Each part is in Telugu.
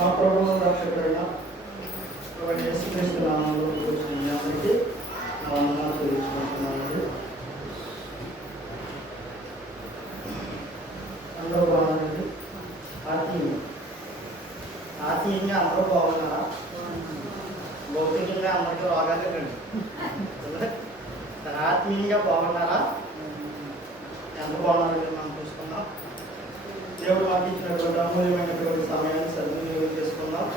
మా ప్రభువు రక్షకుడైన యేసుక్రీస్తు నామములో వచ్చిన మీ అందరికీ వందనాలు తెలియజేస్తున్నానండి. అందరూ బాగున్నారండి. ఆత్మీయంగా అందరూ బాగున్నారా? భౌతికంగా అందరికీ రోగాలే కండి. ఆత్మీయంగా బాగున్నారా? ఎంత బాగున్నారండి మనం చూసుకున్నాం. దేవుడు మాకు ఇచ్చినటువంటి అమూల్యమైనటువంటి సమయాన్ని సద్వినియోగం చేసుకుందాం.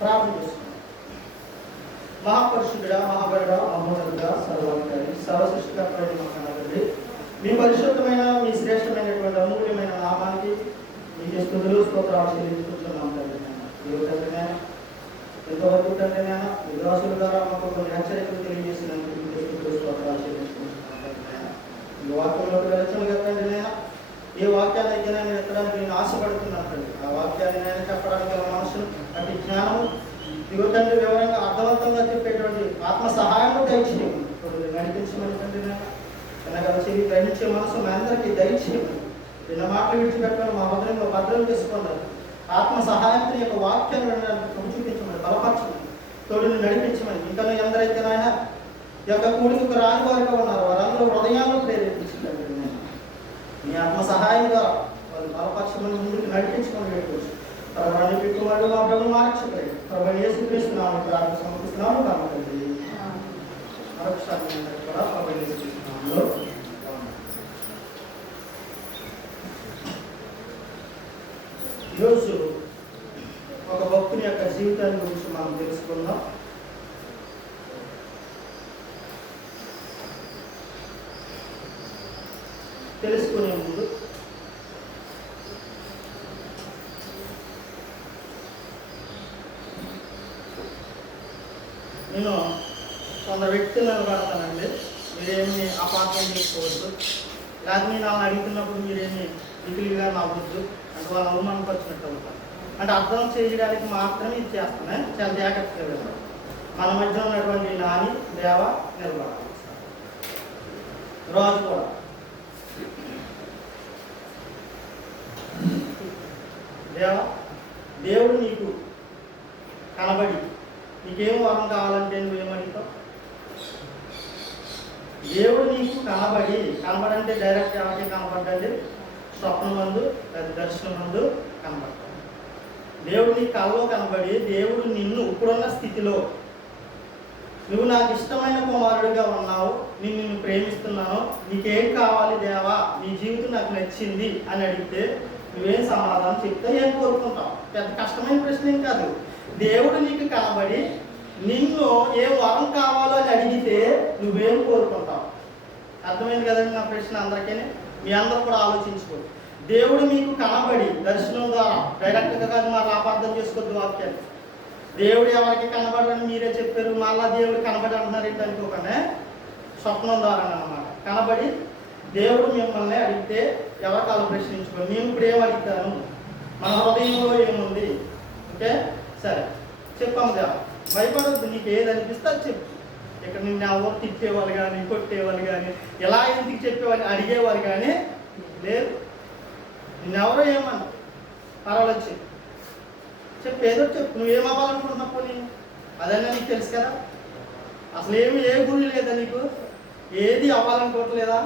ప్రార్థన చేసుకుందాం. మహాపరిశుద్ధుడా, మహాబలుడా, మహోన్నతుడా, సర్వాధికారి, సర్వసృష్టికర్త మహానగరుడి, మీ పరిశుద్ధమైన మీ శ్రేష్టమైనటువంటి అమూల్యమైన నామానికి మీకు స్తుతులు స్తోత్రాలు చెల్లించుకుంటున్నాం తండ్రి. ఎంతవరకు తండ్రి నేను విశ్వాసుల ద్వారా మాకు కొన్ని హెచ్చరికలు తెలియజేసినందుకు మీకు స్తుతులు స్తోత్రాలు చెల్లించుకుంటున్నాం తండ్రి. ఈ వాక్యంలోకి వెళ్తున్నాను తండ్రి. నేను ఏ వాక్యాన్ని అయితే నేను ఎత్తడానికి నేను ఆశపడుతున్నాను తండ్రి. ఆ వాక్యాన్ని నేను చెప్పడానికి గల మనసును అటు జ్ఞానము ఇదిగో తండ్రి వివరంగా అర్థవంతంగా చెప్పేటువంటి ఆత్మ సహాయము దయచేయము. నడిపించమని తండ్రి. నేను చెవి గ్రహించే మనసు మా అందరికీ దయచేయమని నిన్న మాటలు విడిచిపెట్టడం మా హృదయంలో భద్రం చేసుకున్నారు. ఆత్మ సహాయంతో యొక్క వాక్యాన్ని వినడానికి చూపించమని బలపరచమని తోడుని నడిపించమని ఇంకా ఎందరైతే నాయన ఈ యొక్క కూడికి రాని వారిగా ఉన్నారు వారందరూ హృదయాల్లో ప్రేరేపించండి. మీ ఆత్మ సహాయం ద్వారా వాళ్ళు బలపరచమని ముందుకు నడిపించుకొని పెట్టుకోవచ్చు. ప్రభుత్వాన్ని పెట్టుకోవాలి మా ప్రభు మార్చలేదు. ప్రభు యేసుక్రీస్తున్నాము ప్రార్థన సమర్పిస్తున్నాము కాబట్టి మరొకసారి కూడా ప్రభు యేసుక్రీస్తున్నాములో ఈరోజు ఒక భక్తుని యొక్క జీవితాన్ని గురించి మనం తెలుసుకుందాం. తెలుసుకునే ముందు నేను కొందరు వ్యక్తులను పడతానండి. మీరేమి అపార్థం చేసుకోవద్దు. లేకపోతే నేను వాళ్ళని అడుగుతున్నప్పుడు మీరేమి విధులుగా నవ్వద్దు. అంటే వాళ్ళు అవమానపరిచినట్టు అవుతారు. అంటే అర్థం చేయడానికి మాత్రమే ఇది చేస్తానే. చాలా జాగ్రత్తగా వెళ్ళాలి. మన మధ్య ఉన్నటువంటి నాని దేవ నిలబడాలి. రాజు కూడా దేవుడు నీకు కనబడి నీకేం వరం కావాలంటే నువ్వేమడుగుతావు? దేవుడు నీకు కనబడంటే డైరెక్ట్ ఎవరికి కనబడ్డండి? స్వప్నం మందు దర్శనం మందు కనబడతాడు. దేవుడు నీ కళ్ళలో కనబడి దేవుడు నిన్ను ఇప్పుడున్న స్థితిలో నువ్వు నాకు ఇష్టమైన కుమారుడిగా ఉన్నావు, నిన్ను ప్రేమిస్తున్నాను, నీకేం కావాలి దేవా, నీ జీవితం నాకు నచ్చింది అని అడిగితే నువ్వేం సమాధానం చెప్తే ఏం కోరుకుంటావు? పెద్ద కష్టమైన ప్రశ్న ఏం కాదు. దేవుడు నీకు కనబడి నిన్ను ఏ వరం కావాలో అని అడిగితే నువ్వేం కోరుకుంటావు? అర్థమైంది కదండి నా ప్రశ్న అందరికీ. మీ అందరూ కూడా ఆలోచించుకోండి. దేవుడు మీకు కనబడి దర్శనం ద్వారా డైరెక్ట్గా కాదు, మాకు అపార్థం చేసుకోవద్దు వాక్యాన్ని. దేవుడు ఎవరికి కనబడని మీరే చెప్పారు, మళ్ళా దేవుడు కనబడి అంటున్నారు ఏంటి అనుకోకనే. స్వప్నం ద్వారా అన్నమాట కనబడి దేవుడు మిమ్మల్ని అడిగితే ఎవరికి అలా ప్రశ్నించుకోండి. నేను ఇప్పుడు ఏం అడుగుతాను, మన హృదయంలో ఏముంది? ఓకే సరే చెప్పాము దేవా, భయపడవద్దు, నీకు ఏది అనిపిస్తే అది చెప్పు. ఇక్కడ నిన్ను ఎవరు తిట్టేవాళ్ళు కానీ కొట్టేవాళ్ళు కానీ ఎలా ఎందుకు చెప్పేవాళ్ళు అడిగేవాళ్ళు కానీ లేదు. నిన్నెవరో ఏమన్నా పర్వాలేదు చెప్పు, ఏదో చెప్పు. నువ్వేం అవ్వాలనుకుంటున్నప్పుడు నేను అదన్నా నీకు తెలుసు కదా. అసలు ఏ గురి లేదా నీకు? ఏది అవ్వాలనుకోవట్లేదా?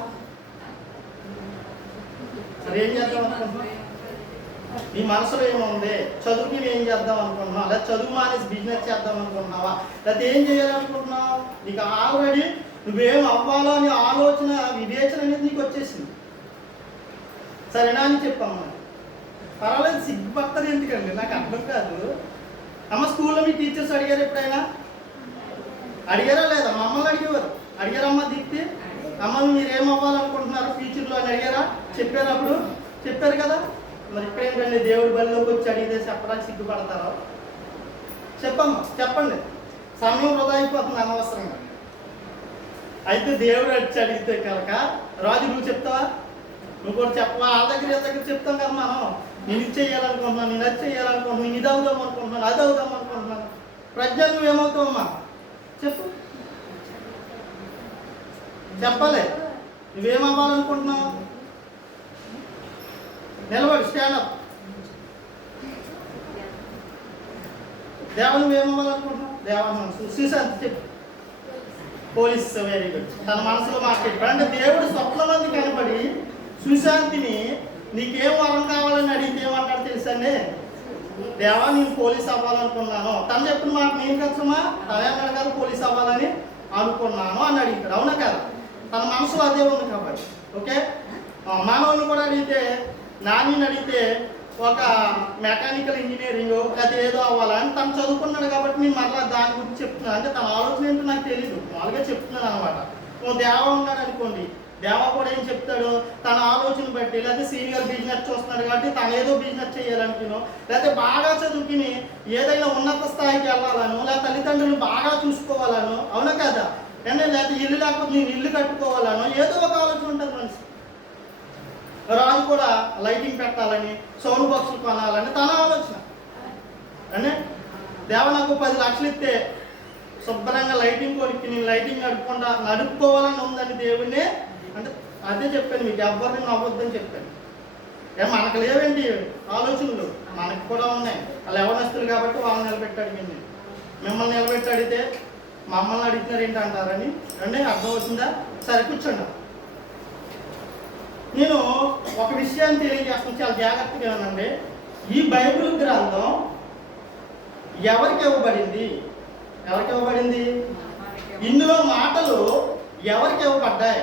సరే ఏం చేద్దాం అనుకుంటున్నావు? నీ మనసులో ఏముంది? చదువుకి ఏం చేద్దాం అనుకుంటున్నావు? లేదా చదువు మానేసి బిజినెస్ చేద్దాం అనుకుంటున్నావా? లేకపోతే ఏం చేయాలనుకుంటున్నావు? నీకు ఆల్రెడీ నువ్వేం అవ్వాలో అని ఆలోచన వివేచన అనేది నీకు వచ్చేసింది. సరేనా అని చెప్పమ్మా. పర్వాలేదు, సిగ్గుపడతారు ఎందుకండి? నాకు అర్థం కాదు. అమ్మ స్కూల్లో మీ టీచర్స్ అడిగారు ఎప్పుడైనా? అడిగారా లేదా? మమ్మల్ని అడిగారమ్మా దీప్తి, అమ్మ మీరేం అవ్వాలనుకుంటున్నారు ఫ్యూచర్లో అని అడిగారా? చెప్పారు అప్పుడు? చెప్పారు కదా. మరి ఇప్పుడేంటండి దేవుడి బలిలోకి వచ్చి అడిగితే చెప్పడానికి సిగ్గుపడతారో? చెప్పమ్మా, చెప్పండి. సమయం వృధా అయిపోతుంది అనవసరంగా. అయితే దేవుడు వచ్చి అడిగితే కనుక రాజు నువ్వు చెప్తావా? నువ్వు కూడా చెప్పవా? వాళ్ళ దగ్గర చెప్తాం కదా మనం. నేను ఇది చేయాలనుకుంటున్నాను, నేను అది చేయాలనుకుంటున్నాను, నేను ఇది అవుదాం అనుకుంటున్నాను, అది అవుదాం అనుకుంటున్నాను. ప్రజ్ఞ నువ్వేమవుతావమ్మా చెప్పు. చెప్పలే నువ్వేమవ్వాలనుకుంటున్నావు? నిలబడి స్టాండప్. దేవా నువ్వు ఏమవ్వాలనుకుంటున్నావు? దేవా మనసు సుశాంత్ చెప్పు. Police, very good. తన మనసులో మాట్లాడు. అంటే దేవుడు స్వప్నమంది కనబడి సుశాంతిని నీకేం వరం కావాలని అడిగితే ఏమంటాడు తెలుసండి? దేవా నేను పోలీస్ అవ్వాలనుకున్నాను. తను చెప్పిన మాట నేను కచ్చమా? తనే అన్నాడు కదా పోలీస్ అవ్వాలని అనుకున్నాను అని అడిగాడు. అవునా కదా? తన మనసులో అదే ఉంది కాబట్టి. ఓకే, మానవుని కూడా అడిగితే, నాని అడిగితే ఒక మెకానికల్ ఇంజనీరింగ్ అది ఏదో అవ్వాలని తను చదువుకున్నాడు కాబట్టి నేను మరలా దాని గురించి చెప్తున్నాను. అంటే తన ఆలోచన ఏంటో నాకు తెలియదు, మామూలుగా చెప్తున్నాను అనమాట. దేవ ఉన్నాడు అనుకోండి, దేవ కూడా ఏం చెప్తాడు? తన ఆలోచన బట్టి, లేకపోతే సీనియర్ బిజినెస్ చూస్తున్నాడు కాబట్టి తను ఏదో బిజినెస్ చేయాలనుకునో, లేకపోతే బాగా చదువుకుని ఏదైనా ఉన్నత స్థాయికి వెళ్ళాలను, లేకపోతే తల్లిదండ్రులు బాగా చూసుకోవాలను, అవునా కదా? లేకపోతే ఇల్లు లేకపోతే నేను ఇల్లు కట్టుకోవాలను, ఏదో ఒక ఆలోచన ఉంటుంది మనిషి. రాజు కూడా లైటింగ్ పెట్టాలని, సౌండ్ బాక్సులు కొనాలని తన ఆలోచన. అంటే దేవ నాకు 10 లక్షలు ఇస్తే శుభ్రంగా లైటింగ్ కొనికి నేను లైటింగ్ నడుపుకోవాలని ఉందని దేవుడినే. అంటే అదే చెప్పాను మీకు, ఎవరిని నవ్వద్దని చెప్పాను. మనకు లేవండి ఆలోచనలు, మనకు కూడా ఉన్నాయి. వాళ్ళు యవనస్తులు కాబట్టి వాళ్ళని నిలబెట్టి అడిగింది. మిమ్మల్ని నిలబెట్టి అడిగితే మమ్మల్ని అడుగుతున్నారు ఏంటి అంటారని. అంటే అర్థమవుతుందా? సరే కూర్చోండి. నేను ఒక విషయాన్ని తెలియజేస్తాను, చాలా జాగ్రత్తగా వినండి. ఈ బైబిల్ గ్రంథం ఎవరికి ఇవ్వబడింది? ఎవరికి ఇవ్వబడింది? ఇందులో మాటలు ఎవరికి ఇవ్వబడ్డాయి?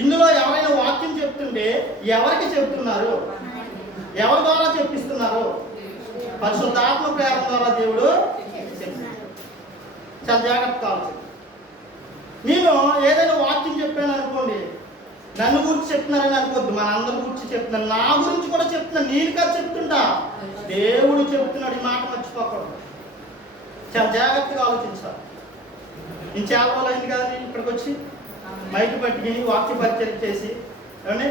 ఇందులో ఎవరైనా వాక్యం చెప్తుంటే ఎవరికి చెప్తున్నారు? ఎవరి ద్వారా చెప్పిస్తున్నారు? పరిశుద్ధాత్మ ప్రేరణ ద్వారా దేవుడు చెప్తున్నారు. చాలా జాగ్రత్తగా ఆలోచించండి. నేను ఏదైనా వాక్యం చెప్పాను అనుకోండి, నన్ను గురించి చెప్తున్నారని అనుకోద్దు, మన అందరి గురించి చెప్తున్నాను, నా గురించి కూడా చెప్తున్నాను. నేను కాదు చెప్తుంటా, దేవుడు చెప్తున్నాడు. ఈ మాట మర్చిపోకూడదు, చాలా జాగ్రత్తగా ఆలోచించాలి. నేను చాలా రోజులు అయింది కదా ఇక్కడికి వచ్చి మైకి పట్టుకుని వాక్య పరిచయం చేసి. ఏమండి,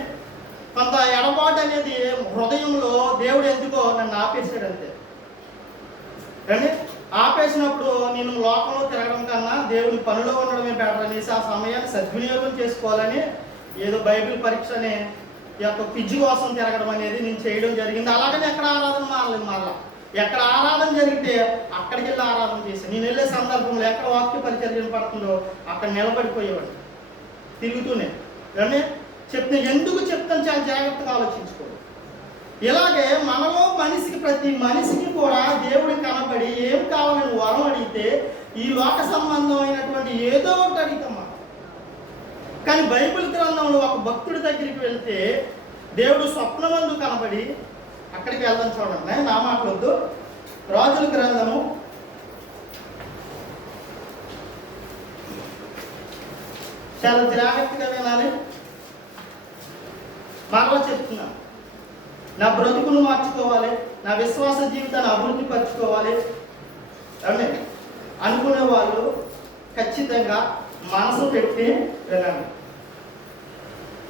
కొంత ఎడబాటు అనేది హృదయంలో దేవుడు ఎందుకో నన్ను ఆపేసాడు అంతే. ఏమండి, ఆపేసినప్పుడు నేను లోకంలో తిరగడం కన్నా దేవుని పనిలో ఉండడమే బెటర్ అనేసి ఆ సమయాన్ని సద్వినియోగం చేసుకోవాలని ఏదో బైబిల్ పరీక్ష అనే ఈ యొక్క క్విజ్ కోసం తిరగడం అనేది నేను చేయడం జరిగింది. అలాగని ఎక్కడ ఆరాధన మారలేదు. మళ్ళా ఎక్కడ ఆరాధన జరిగితే అక్కడికి వెళ్ళి ఆరాధన చేశాను. నేను వెళ్ళే సందర్భంలో ఎక్కడ వాక్య పరిచర్య పడుతుందో అక్కడ నిలబడిపోయేవాడు తిరుగుతూనే. కానీ ఎందుకు చెప్తాను, చాలా జాగ్రత్తగా ఆలోచించుకోవాలి. ఇలాగే మనలో మనిషికి, ప్రతి మనిషికి కూడా దేవుడికి కనబడి ఏం కావాలని వరం అడిగితే ఈ లోక సంబంధమైనటువంటి ఏదో ఒకటి అడిగితాం. కానీ బైబిల్ గ్రంథంలో ఒక భక్తుడి దగ్గరికి వెళ్తే దేవుడు స్వప్నమందు కనబడి, అక్కడికి వెళ్దాం చూడండి, నా మాటలొద్దు. రాజుల గ్రంథము 7 చాలా జాగ్రత్తగా వినాలి. మరలా చెప్తున్నా, నా బ్రతుకును మార్చుకోవాలి, నా విశ్వాస జీవితాన్ని అభివృద్ధి పరచుకోవాలి అని అనుకునే వాళ్ళు ఖచ్చితంగా మనసు పెట్టి వినండి.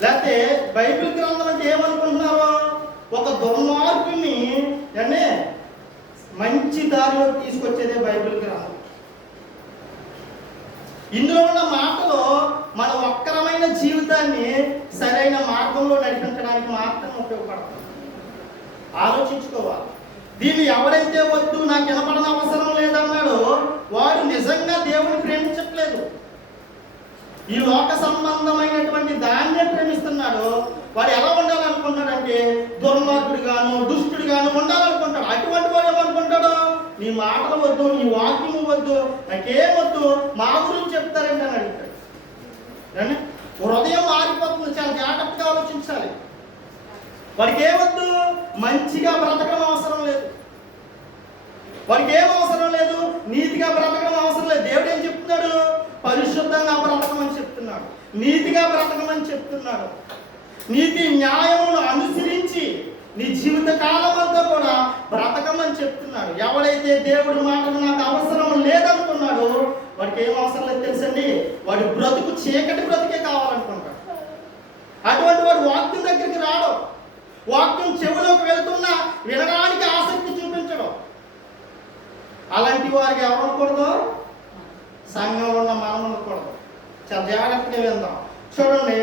లేకపోతే బైబిల్ గ్రంథం అంటే ఏమనుకుంటున్నారో, ఒక దుర్మార్గుని అంటే మంచి దారిలో తీసుకొచ్చేదే బైబిల్ గ్రంథం. ఇందులో ఉన్న మాటలు మన వక్రమైన జీవితాన్ని సరైన మార్గంలో నడిపించడానికి మాత్రం ఉపయోగపడుతుంది. ఆలోచించుకోవాలి. దీన్ని ఎవరైతే వద్దు, నాకు వినపడని అవసరం లేదన్నాడో వాడు నిజంగా దేవుని ప్రేమించట్లేదు, ఈ లోక సంబంధమైనటువంటి దాన్నే ప్రేమిస్తున్నాడు. వాడు ఎలా ఉండాలనుకుంటాడంటే దుర్మార్గుడిగాను, దుష్టుడిగాను ఉండాలనుకుంటాడు. అటువంటి వాడు ఏమనుకుంటాడు, నీ మాటలు వద్దు, నీ వాక్యము వద్దు, నాకేం వద్దు, మా గురించి చెప్తారంటే అని అడుగుతాడు. హృదయం మారిపోతుంది, చాలా జాగ్రత్తగా ఆలోచించాలి. వాడికి ఏమొద్దు, మంచిగా బ్రతకడం అవసరం లేదు, వాడికి ఏం అవసరం లేదు, నీతిగా బ్రతకడం అవసరం లేదు. దేవుడు ఏం చెప్తున్నాడు, పరిశుద్ధంగా బ్రతకమని చెప్తున్నాడు, నీతిగా బ్రతకమని చెప్తున్నాడు. నీతి న్యాయమును అనుసరించి నీ జీవిత కాలం అంతా కూడా బ్రతకమని చెప్తున్నాడు. ఎవడైతే దేవుడి మాటలు నాకు అవసరం లేదనుకున్నాడో వాడికి ఏం అవసరం లేదు తెలుసండి, వాడి బ్రతుకు చీకటి బ్రతికే కావాలనుకుంటాడు. అటువంటి వాడు వాక్యం దగ్గరికి రాడు, వాక్యం చెవులోకి వెళ్తున్నా వినడానికి ఆసక్తి చూపించడం. అలాంటి వారికి ఎవరు ఉండకూడదు, సంఘంలో ఉన్న మనం ఉండకూడదు. చాలా జాగ్రత్తగా వెళ్దాం. చూడండి,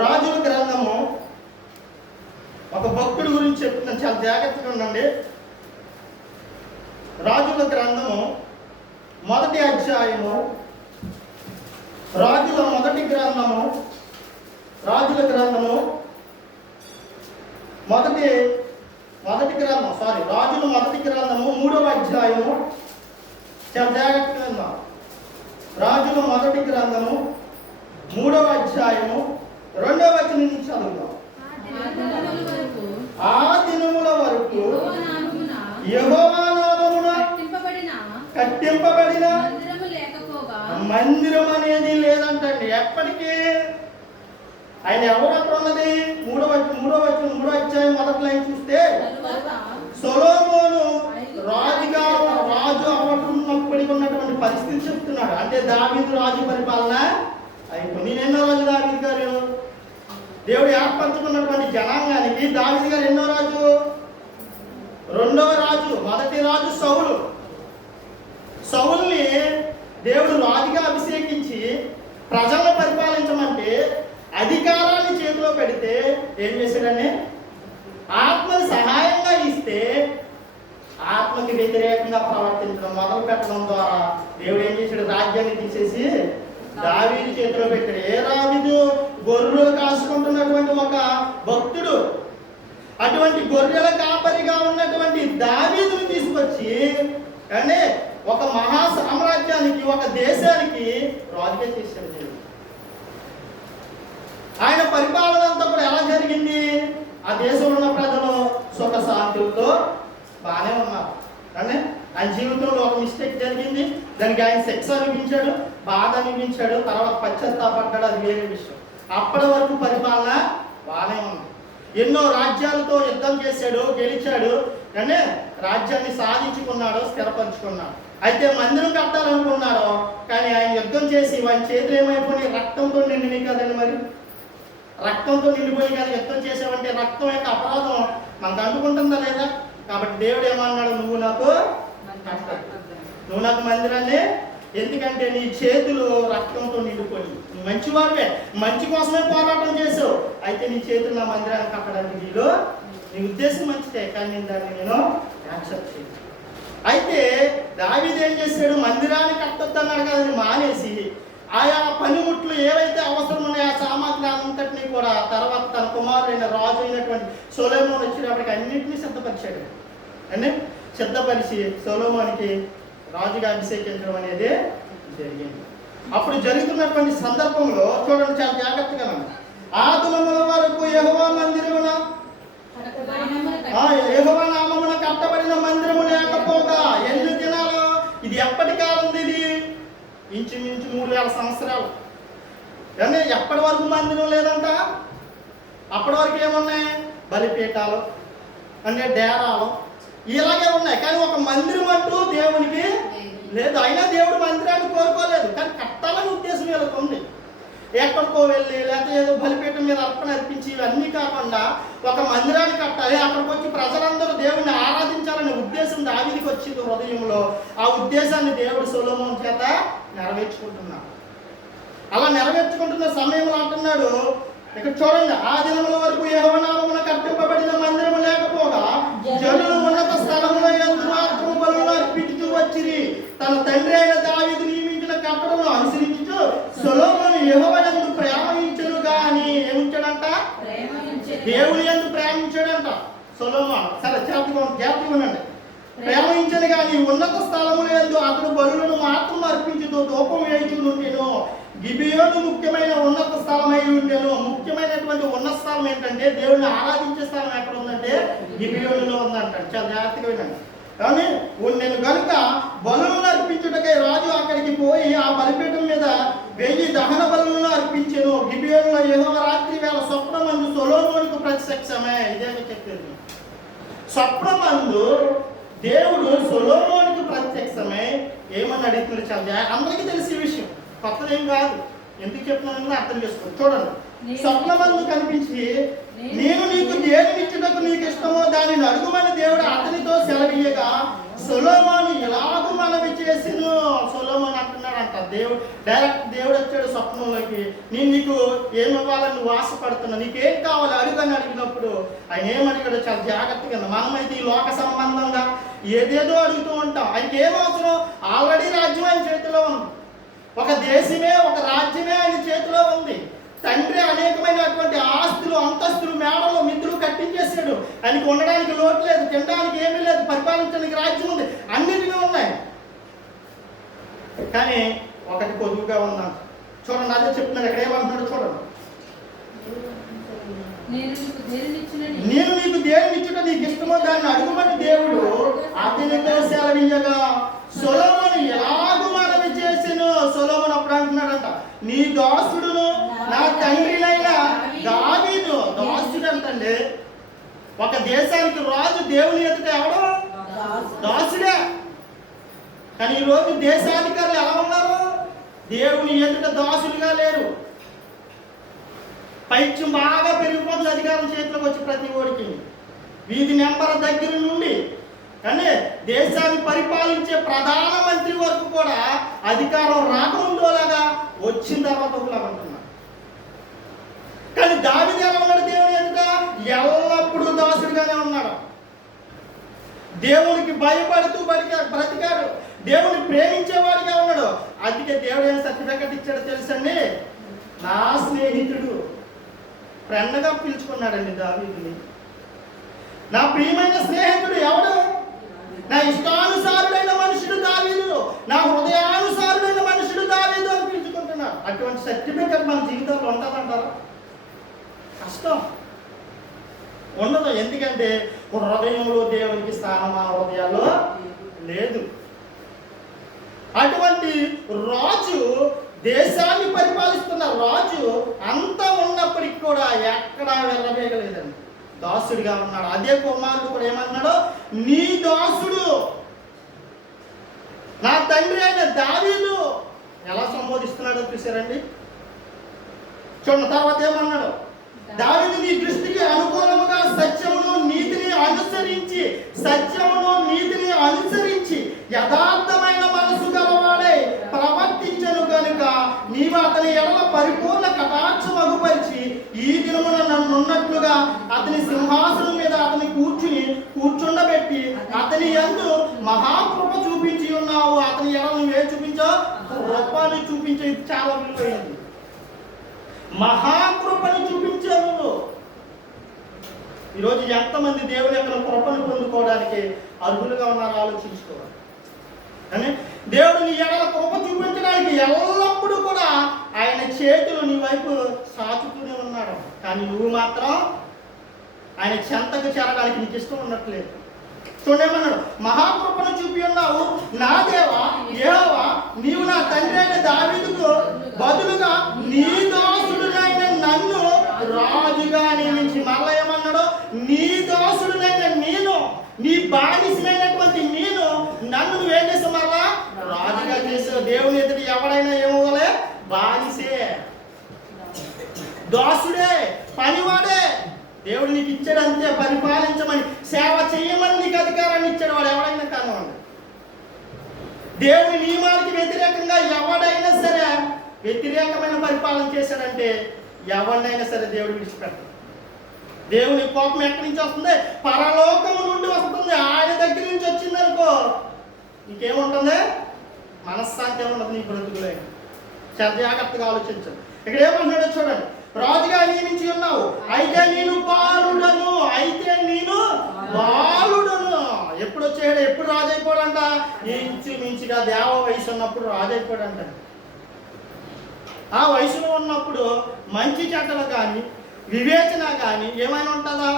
రాజుల గ్రంథము ఒక భక్తుడి గురించి చెప్తున్నాను, చాలా జాగ్రత్తగా ఉండండి. రాజుల గ్రంథము మొదటి అధ్యాయము, రాజుల మొదటి గ్రంథము రాజుల మొదటి గ్రంథము 3వ అధ్యాయము. చాలా జాగ్రత్తగా ఉందాం. రాజుల మొదటి గ్రంథము 3వ అధ్యాయము 2వ వచనం నుంచి చదువుదాం. ఆ దినముల వరకు యెహోవా నామమున కట్టింపబడిన మందిరం అనేది లేదంటండి. ఎప్పటికీ ఆయన ఎవరు అక్కడ ఉన్నది? 3వ అధ్యాయం మొదటి లైన్ చూస్తే సొలొమోను రాజు అవ్వకున్నప్పటికీ ఉన్నటువంటి పరిస్థితి చెప్తున్నాడు. అంటే దావీదు రాజు పరిపాలన అయిపోయింది. నేను ఎన్నో రాజు? దావీదు గారు. దేవుడు ఏర్పరచుకున్నటువంటి జనాంగానికి దావీదు గారు ఎన్నో రాజు? 2వ రాజు. మొదటి రాజు సౌలుని దేవుడు రాజుగా అభిషేకించి ప్రజలను పరిపాలించమంటే అధికారాన్ని చేతిలో పెడితే ఏం చేశాడని? ఆత్మని సహాయంగా ఇస్తే ఆత్మకి వ్యతిరేకంగా ప్రవర్తించడం మొదలు పెట్టడం ద్వారా దేవుడు ఏం చేశాడు? రాజ్యాన్ని తీసేసి దావీదు చేతిలో పెట్టాడు. ఏ దావీదు? గొర్రెలు కాసుకుంటున్నటువంటి ఒక భక్తుడు. అటువంటి గొర్రెల కాపరిగా ఉన్నటువంటి దావీదును తీసుకొచ్చి అంటే ఒక మహా సామ్రాజ్యానికి, ఒక దేశానికి రాజుగా చేశాడు దేవుడు. ఆయన పరిపాలన అంతా కూడా ఎలా జరిగింది? ఆ దేశంలో ఉన్న ప్రజలు సుఖ శాంతులతో బాగానే ఉన్నారు. అంటే ఆయన జీవితంలో ఒక మిస్టేక్ జరిగింది, దానికి ఆయన శిక్ష అనిపించాడు, బాధ అనిపించాడు, తర్వాత పశ్చాత్తాపడ్డాడు, అది వేరే విషయం. అప్పటి వరకు పరిపాలన బాగానే ఉంది. ఎన్నో రాజ్యాలతో యుద్ధం చేశాడు, గెలిచాడు, అంటే రాజ్యాన్ని సాధించుకున్నాడు, స్థిరపరుచుకున్నాడు. అయితే మందిరం కట్టాలనుకున్నాడు, కానీ ఆయన యుద్ధం చేసి వాని చేతులు ఏమైపోయి రక్తంతో నిండినాయి కదండి. మరి రక్తంతో నిండిపోయి కదా యుద్ధం చేసావంటే రక్తం యొక్క అపరాధం మనకు అంటుకుంటుందా లేదా? కాబట్టి దేవుడు ఏమన్నాడు? నువ్వు నాకు మందిరాన్ని, ఎందుకంటే నీ చేతులు రక్తంతో నిండిపోయి, నువ్వు మంచివాడివే, మంచి కోసమే పోరాటం చేసావు, అయితే నీ చేతులు నా మందిరాన్ని కట్టడానికి నీలో, నీ ఉద్దేశం మంచిదే, కానీ దాన్ని నేను యాక్సెప్ట్ చేయను. అయితే దావీదు ఏం చేశాడు? మందిరాన్ని కట్టొద్దన్నాడు కదని మానేసి ఆయా పనిముట్లు ఏవైతే అవసరం ఉన్నాయో ఆ సామాగ్రి అంతటినీ కూడా తర్వాత తన కుమారుడైన రాజు అయినటువంటి సొలొమోను వచ్చినప్పటికి అన్నింటినీ సిద్ధపరిచాడు. అంటే సిద్ధపరిచి సొలొమోనుకి రాజుగా అభిషేకించడం అనేది జరిగింది. అప్పుడు జరుగుతున్నటువంటి సందర్భంలో చూడండి, చాలా జాగ్రత్తగా ఆ దినముల వరకు యెహోవా నామమున కట్టబడిన మందిరము లేకపోగా ఎన్ని దినాలు? ఇది ఎప్పటి కాలం? ఇది ఇంచుమించు 3000 సంవత్సరాలు. కానీ ఎప్పటి వరకు మందిరం లేదంట? అప్పటి వరకు ఏమున్నాయి? బలిపీఠాలు, అంటే డేరాలు ఇలాగే ఉన్నాయి. కానీ ఒక మందిరం అంటూ దేవునికి లేదు. అయినా దేవుడు మందిరాన్ని కోరుకోలేదు, కానీ కట్టాలని ఉద్దేశం వీళ్ళకు ఉంది. ఎక్కడికో వెళ్ళి లేకపోతే ఏదో బలిపీఠం మీద అర్పణ అర్పించి ఇవన్నీ కాకుండా ఒక మందిరాన్ని కట్టాలి, అక్కడికి వచ్చి ప్రజలందరూ దేవుణ్ణి ఆరాధించాలనే ఉద్దేశం దావీదుకి వచ్చింది హృదయంలో. ఆ ఉద్దేశాన్ని దేవుడు సొలొమోను చేత నెరవేర్చుకుంటున్నాడు. అలా నెరవేర్చుకుంటున్న సమయంలో అంటున్నాడు, ఇక్కడ చూడండి, ఆ దినముల వరకు యెహోవా నామమున కట్టింపబడిన మందిరము లేకపోగా జనులు ఉన్నత స్థలముల యందు మాత్రము బలులు అర్పించుచూ వచ్చిరి. తన తండ్రి అయిన దావీదు నియమించిన కట్టడను అనుసరించుచు సొలొమోను యెహోవా యందు ప్రేమించెను గాని ఏమించాడంట? దేవుని యందు ప్రేమించాడంట సొలొమోను. సరే జాగ్రత్తగా ఉండండి. ప్రేమించను గాని ఉన్నత స్థలముల యందు అతడు బలులను మాత్రం అర్పించుతూ ధూపం వేయించుకుంటేను. గిబియోను ముఖ్యమైన ఉన్నత స్థలం అయి ఉండేను. ముఖ్యమైనటువంటి ఉన్నత స్థలం ఏంటంటే దేవుడిని ఆరాధించే స్థలం ఎక్కడ ఉందంటే గిబియోనులో ఉందంటాడు. చాలా జాగ్రత్తగా వినండి. కానీ నేను కనుక బలులను అర్పించుటకై రాజు అక్కడికి పోయి ఆ బలిపీఠం మీద 1000 దహన బలులను అర్పించెను. గిబియోనులో యెహోవా రాత్రి వేళ స్వప్నమందు సొలొమోనుకు ప్రత్యక్షమే. ఇదే చెప్పేది. స్వప్నమందు దేవుడు సొలొమోనుకు ప్రత్యక్షమై ఏమని అడుగుతున్నారు? చాలా అందరికీ తెలిసే విషయం, కొత్తదేం కాదు. ఎందుకు చెప్తున్నానని అర్థం చేసుకోండి. చూడండి, స్వప్నమందు కనిపించి నేను నీకు దేనినిచ్చుటకు నీకు ఇష్టమో దానిని అడుగుమని దేవుడు అతనితో సెలవీయగా సొలొమోను ఇలాగూ మనవి చేసిను. సొలొమోను అంటున్నాడంట, దేవుడు వచ్చాడు స్వప్నంలోకి, నేను నీకు ఏమి ఇవ్వాలని నువ్వు ఆశపడుతున్నా, నీకేం కావాలి అడుగని అడిగినప్పుడు ఆయన ఏమడిగాడో చాలా జాగ్రత్తగా. మనమైతే ఈ లోక సంబంధంగా ఏదేదో అడుగుతూ ఉంటాం. ఆయనకి ఏం అవసరం? ఆల్రెడీ రాజ్యం ఆయన చేతిలో ఉంది. ఒక దేశమే, ఒక రాజ్యమే ఆయన చేతిలో ఉంది. తండ్రి అనేకమైనటువంటి ఆస్తులు, అంతస్తులు, మేడలు, మిద్దులు కట్టించేసాడు. ఆయనకి ఉండడానికి లోటు లేదు, తినడానికి ఏమీ లేదు, పరిపాలించడానికి రాజ్యం ఉంది, అన్నిటినీ ఉన్నాయి. కానీ ఒకటి పొదుపుగా ఉన్నాను. చూడండి, అదే చెప్తున్నాను. ఎక్కడ ఏమంటున్నాడు చూడండి. నేను నీకు దేనిని ఇచ్చుట నీకు ఇష్టమో దాన్ని అడుగుమని దేవుడు అతనితో సెలవియ్యగా సొలొమోను ఎలాగూ మనవి చేసెను. సొలొమోను అప్పుడు అంటున్నాడంట, నీ దాసుడును నా తండ్రినైన దావీదు. దాసుడు అంటండి. ఒక దేశానికి రాజు దేవుని ఎదుట ఎవడు? దాసుడే. కానీ ఈరోజు దేశాధికారులు ఎలా ఉన్నారు? దేవుని ఎదుట దాసులుగా లేరు. పైత్యం బాగా పెరిగిపోతుంది అధికారం చేతిలోకి వచ్చి ప్రతి ఓడికి. వీధి నెంబర్ దగ్గర నుండి కానీ దేశాన్ని పరిపాలించే ప్రధానమంత్రి వరకు కూడా అధికారం రాకముందులాగా వచ్చిన తర్వాత ఒకలాగా ఉంటున్నారు. కానీ దావీదు ఎలా ఉన్నాడు? దేవుని ఎదుట ఎల్లప్పుడూ దాసుడిగానే ఉన్నాడు. దేవునికి భయపడుతూ బ్రతికాడు. దేవుని ప్రేమించేవాడిగా ఉన్నాడు. అందుకే దేవుడు ఏం సర్టిఫికెట్ ఇచ్చాడో తెలుసండి, నా స్నేహితుడు. ఫ్రెండ్గా పిలుచుకున్నాడండి దావీదుని. నా ప్రియమైన స్నేహితుడు ఎవడు? నా ఇష్టానుసారుడైన మనుషుడు దావీదు, నా హృదయానుసారుడైన మనుషుడు దావీదు అని పిలుచుకుంటున్నాడు. అటువంటి సర్టిఫికెట్ మన జీవితంలో ఉంటుందంటారా? కష్టం. ఉండదు. ఎందుకంటే హృదయంలో దేవునికి స్థానం ఆ హృదయాల్లో లేదు. అటువంటి రాజు, దేశాన్ని పరిపాలిస్తున్న రాజు అంతా ఉన్నప్పటికీ కూడా ఎక్కడా వెళ్ళవేయలేదండి. దాసుడిగా ఉన్నాడు. అదే కుమారుడు కూడా ఏమన్నాడు? నీ దాసుడు నా తండ్రి అయిన దావీదు. ఎలా సంబోధిస్తున్నాడో చూసారండి. చూడండి తర్వాత ఏమన్నాడు? దావీదు నీ దృష్టికి అనుకూలముగా సత్యమును నీతిని అనుసరించి యథార్థమైన మనసు గలవాడై ప్రవర్తించను కనుక నీవు అతని ఎడల పరిపూర్ణ కటాక్షం అగుపరిచి ఈ దినమున నన్నున్నట్లుగా అతని సింహాసనం మీద అతని కూర్చుండబెట్టి అతని యందు మహాకృప చూపించి ఉన్నావు. అతని ఎడల నువ్వే చూపించావు? కృపను చూపించే. చాలా విలువైనది. మహాకృపను చూపించావు. ఈరోజు ఎంతమంది దేవుని యొక్క కృపను పొందుకోవడానికి అర్హులుగా ఉన్నారో ఆలోచించుకోవాలి. కానీ దేవుడు నీ ఎడల కృప చూపించడానికి ఎల్లప్పుడూ కూడా ఆయన చేతులు నీ వైపు సాచుతూనే ఉన్నాడు. కానీ నువ్వు మాత్రం ఆయన చెంతకు చేరడానికి నీకు ఇష్టం ఉన్నట్లేదు. చూడమన్నాడు, మహాకృపను చూపి ఉన్నావు నా దేవా యెహోవా, నీవు నా తండ్రి అయిన దావీదుకు బదులుగా నీ దాసుడునైన నన్ను రాజుగా నియమించి. మరలా ఏమన్నాడు? నీ దాసుడునైన నేను, నీ బానిసైనటువంటి నేను, నన్ను నువ్వేం చేసావు? మరలా రాజుగా చేసావు. దేవుని ఎదుటి ఎవడైనా ఏమవ్వలే? బానిసే, దాసుడే, పనివాడే. దేవుడు నీకు ఇచ్చాడు అంతే, పరిపాలించమని, సేవ చేయమని నీకు అధికారాన్ని ఇచ్చాడు. వాడు ఎవడైనా కానివ్వండి. దేవుని నియమానికి వ్యతిరేకంగా ఎవడైనా సరే వ్యతిరేకమైన పరిపాలన చేశాడంటే ఎవరినైనా సరే దేవుడు విడిచిపెట్టాడు. దేవుని కోపం ఎక్కడి నుంచి వస్తుంది? పరలోకము నుండి వస్తుంది. ఆయన దగ్గర నుంచి వచ్చిందనుకో నీకేముంటుంది? మనశ్శాంతి ఏముండదు నీ బ్రతుకులే. చాలా జాగ్రత్తగా ఆలోచించండి. ఇక్కడ ఏమంటున్నాడో చూడండి. రాజుగా నియమించి ఉన్నావు, అయితే నేను బాలుడను. ఎప్పుడు వచ్చాడు? ఎప్పుడు రాజు అయిపోడంట? ఇంచుమించుగా దేవ వయసు ఉన్నప్పుడు రాజు అయిపోడంట. ఆ వయసులో ఉన్నప్పుడు మంచి చెడ్డలు కానీ వివేచన కానీ ఏమైనా ఉంటుందా?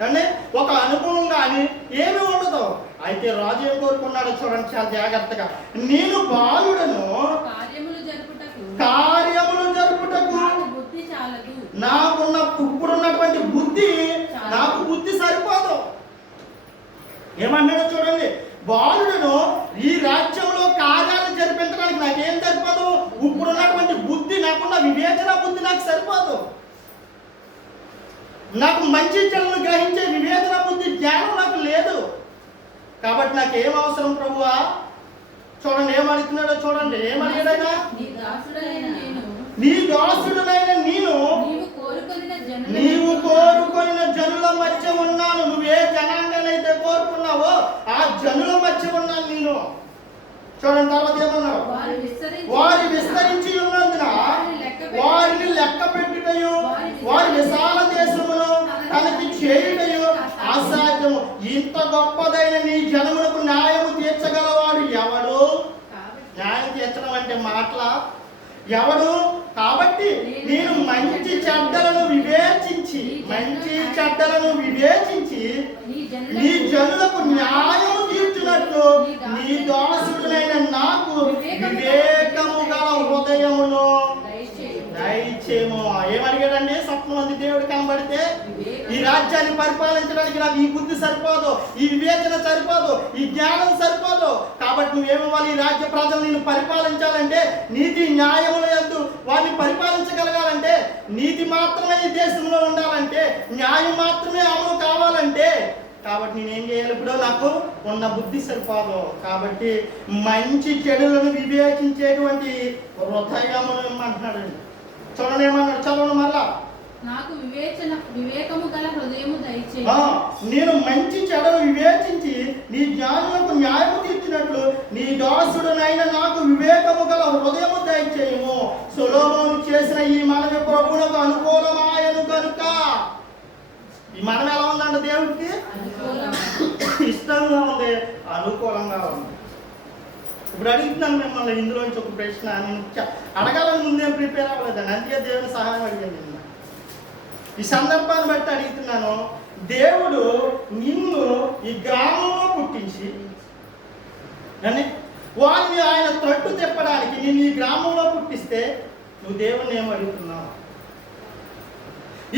కానీ ఒక అనుభవం కానీ ఏమీ ఉండదు. అయితే రాజు ఏం కోరుకున్నాడో చూడండి చాలా జాగ్రత్తగా. నేను బాలుడను, కార్యములు జరుపుటకు నాకున్న ఇప్పుడున్నటువంటి బుద్ధి, నాకు బుద్ధి సరిపోదు. ఏమన్నాడో చూడండి. బాలుడను, ఈ రాజ్యంలో కార్యాలు జరిపించడానికి నాకేం సరిపోదు? ఇప్పుడున్నటువంటి బుద్ధి, నాకున్న వివేచన బుద్ధి నాకు సరిపోదు. నాకు మంచి చెడులను గ్రహించే వివేచన బుద్ధి, జ్ఞానం నాకు లేదు. కాబట్టి నాకేం అవసరం ప్రభువా? చూడండి ఏమడుగుతున్నాడో చూడండి. ఏమడిగాడైనా? నీ దాసుడునైన నేను నీవు కోరుకొనిన జనుల మధ్య ఉన్నాను. నువ్వే జనాంగానైతే కోరుకున్నావో ఆ చూడండి తర్వాత ఏమన్నారు, వారి విస్తరించి ఉన్నందున వారిని లెక్క పెట్టుటయు వారి విశాల దేశమును తనకి చేయుటయు అసాధ్యము. ఇంత గొప్పదైన నీ జనములకు న్యాయము తీర్చగలవాడు ఎవడు? న్యాయం తీర్చడం అంటే మాటల ఎవడు? కాబట్టి నేను మంచి చెడ్డలను వివేచించి నీ జనులకు న్యాయము తీర్చున్నట్లు నీ దాసుడునైన నాకు వివేకము గల హృదయమును దయచేమో. ఏమడిగాడండి? స్వప్నం అంది దేవుడు కనబడితే, ఈ రాజ్యాన్ని పరిపాలించడానికి నాకు ఈ బుద్ధి సరిపోదు, ఈ వివేచన సరిపోదు, ఈ జ్ఞానం సరిపోదు. కాబట్టి నువ్వేమివ్వాలి? ఈ రాజ్య ప్రజలు నేను పరిపాలించాలంటే, నీతి న్యాయముల యందు వారిని పరిపాలించగలగాలంటే, నీతి మాత్రమే ఈ దేశంలో ఉండాలంటే, న్యాయం మాత్రమే అమలు కావాలంటే, కాబట్టి నేనేం చేయాలి? ఇప్పుడు నాకు ఉన్న బుద్ధి సరిపోదు. కాబట్టి మంచి చెడులను వివేచించేటువంటి హృదయమును ఇమ్మంటున్నాడండి. చూడండి ఏమన్నాడు, చదవండి మళ్ళా. నాకు వివేకము గల హృదయము దయచేయి. నేను మంచి చెడును వివేచించి నీ జ్ఞానులకు న్యాయము తీర్చినట్లు నీ దాసుడునైన నాకు వివేకము గల హృదయము దయచేయము. సొలొమోను చేసిన ఈ మనవి ప్రభువునకు అనుకూలమాయను కనుక. ఈ మనం ఎలా ఉందంటే దేవుడికి ఇష్టంగా ఉంది, అనుకూలంగా ఉంది. ఇప్పుడు అడుగుతున్నాను మిమ్మల్ని ఇందులోంచి ఒక ప్రశ్న. నేను అడగాలని ముందేం ప్రిపేర్ అవ్వలేదండి, అందుకే దేవుని సహాయం అడిగాను. ఈ సందర్భాన్ని బట్టి అడుగుతున్నాను, దేవుడు నిన్ను ఈ గ్రామంలో పుట్టించి వారిని ఆయన తట్టు తిప్పడానికి నిన్ను ఈ గ్రామంలో పుట్టిస్తే నువ్వు దేవుణ్ణి ఏం అడుగుతున్నావు?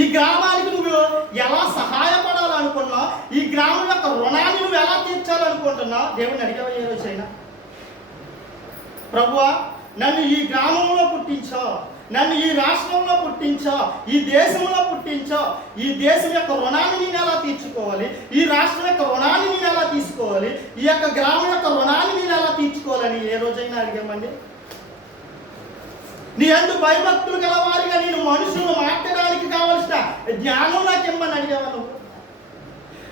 ఈ గ్రామానికి నువ్వు ఎలా సహాయపడాలనుకున్నావు? ఈ గ్రామం యొక్క రుణాన్ని నువ్వు ఎలా తీర్చాలనుకుంటున్నావు? దేవుని అడిగావా ఏ రోజైనా? ప్రభువా, నన్ను ఈ గ్రామంలో పుట్టించో, నన్ను ఈ రాష్ట్రంలో పుట్టించో, ఈ దేశంలో పుట్టించో, ఈ దేశం యొక్క రుణాన్ని నేను ఎలా తీర్చుకోవాలి, ఈ రాష్ట్రం యొక్క రుణాన్ని నేను ఎలా తీసుకోవాలి, ఈ యొక్క గ్రామం యొక్క రుణాన్ని నేను ఎలా తీర్చుకోవాలని ఏ రోజైనా అడిగామండి? నీ అందు భయభక్తులు గలవారిగా నేను మనుషులను మార్చడానికి కావలసిన జ్ఞానం నాకు ఇమ్మని అడిగావా నువ్వు?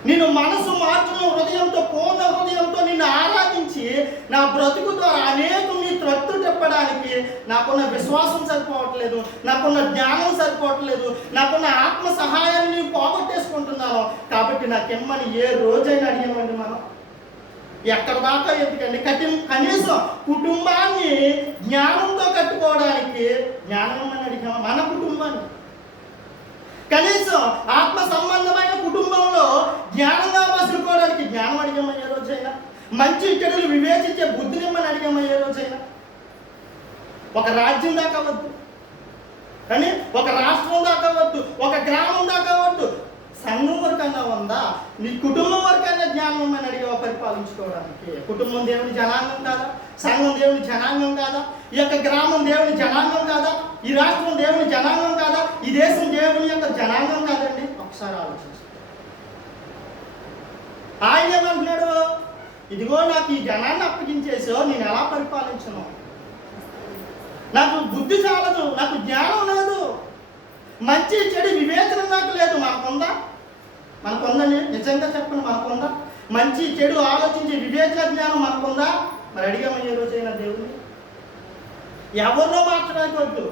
నేను మనసు మార్చిన హృదయంతో, పూర్ణ హృదయంతో నిన్ను ఆరాధించి నా బ్రతుకు ద్వారా అనేకుల్ని త్రట్టు చెప్పడానికి నాకున్న విశ్వాసం సరిపోవట్లేదు, నాకున్న జ్ఞానం సరిపోవట్లేదు, నాకున్న ఆత్మ సహాయాన్ని నేను పోగొట్టేసుకుంటున్నాను. కాబట్టి నాకెమ్మని ఏ రోజైనా అడిగామండి మనం? ఎక్కడ దాకా ఎందుకండి? కనీసం కుటుంబాన్ని జ్ఞానంతో కట్టుకోవడానికి జ్ఞానం అని అడిగామా? మన కుటుంబాన్ని కనీసం ఆత్మ సంబంధమైన కుటుంబంలో జ్ఞానంగా మసులుకోవడానికి జ్ఞానం అడిగామా ఏ రోజైనా? మంచి చెడులు వివేచించే బుద్ధినిమ్మని అడిగామా ఏ రోజైనా? ఒక రాజ్యం దాకా వద్దు, కానీ ఒక రాష్ట్రం దాకా వద్దు, ఒక గ్రామం దాకా వద్దు, సంఘం వరకన్నా ఉందా? నీ కుటుంబం వరకన్నా జ్ఞానం ఇమ్మని అడిగావా పరిపాలించుకోవడానికి? కుటుంబం దేవుని జనాంగం కాదా? సంఘం దేవుని జనాంగం కాదా? ఈ యొక్క గ్రామం దేవుని జనాంగం కాదా? ఈ రాష్ట్రం దేవుని జనాంగం కాదా? ఈ దేశం దేవుని యొక్క జనాంగం కాదండి? ఒకసారి ఆలోచించండి. ఆయన ఏమంటున్నాడు? ఇదిగో నాకు ఈ జనాన్ని అప్పగించేసో నేను ఎలా పరిపాలించను? నాకు బుద్ధి చాలదు, నాకు జ్ఞానం లేదు, మంచి చెడు వివేచన నాకు లేదు. మనకుందా? మనకుందని నిజంగా చెప్పండి, మనకుందా? మంచి చెడు ఆలోచించే వివేచన జ్ఞానం మనకుందా? మరి అడిగామా ఏ రోజైనా దేవుని? ఎవరినో మార్చడానికి వద్దు,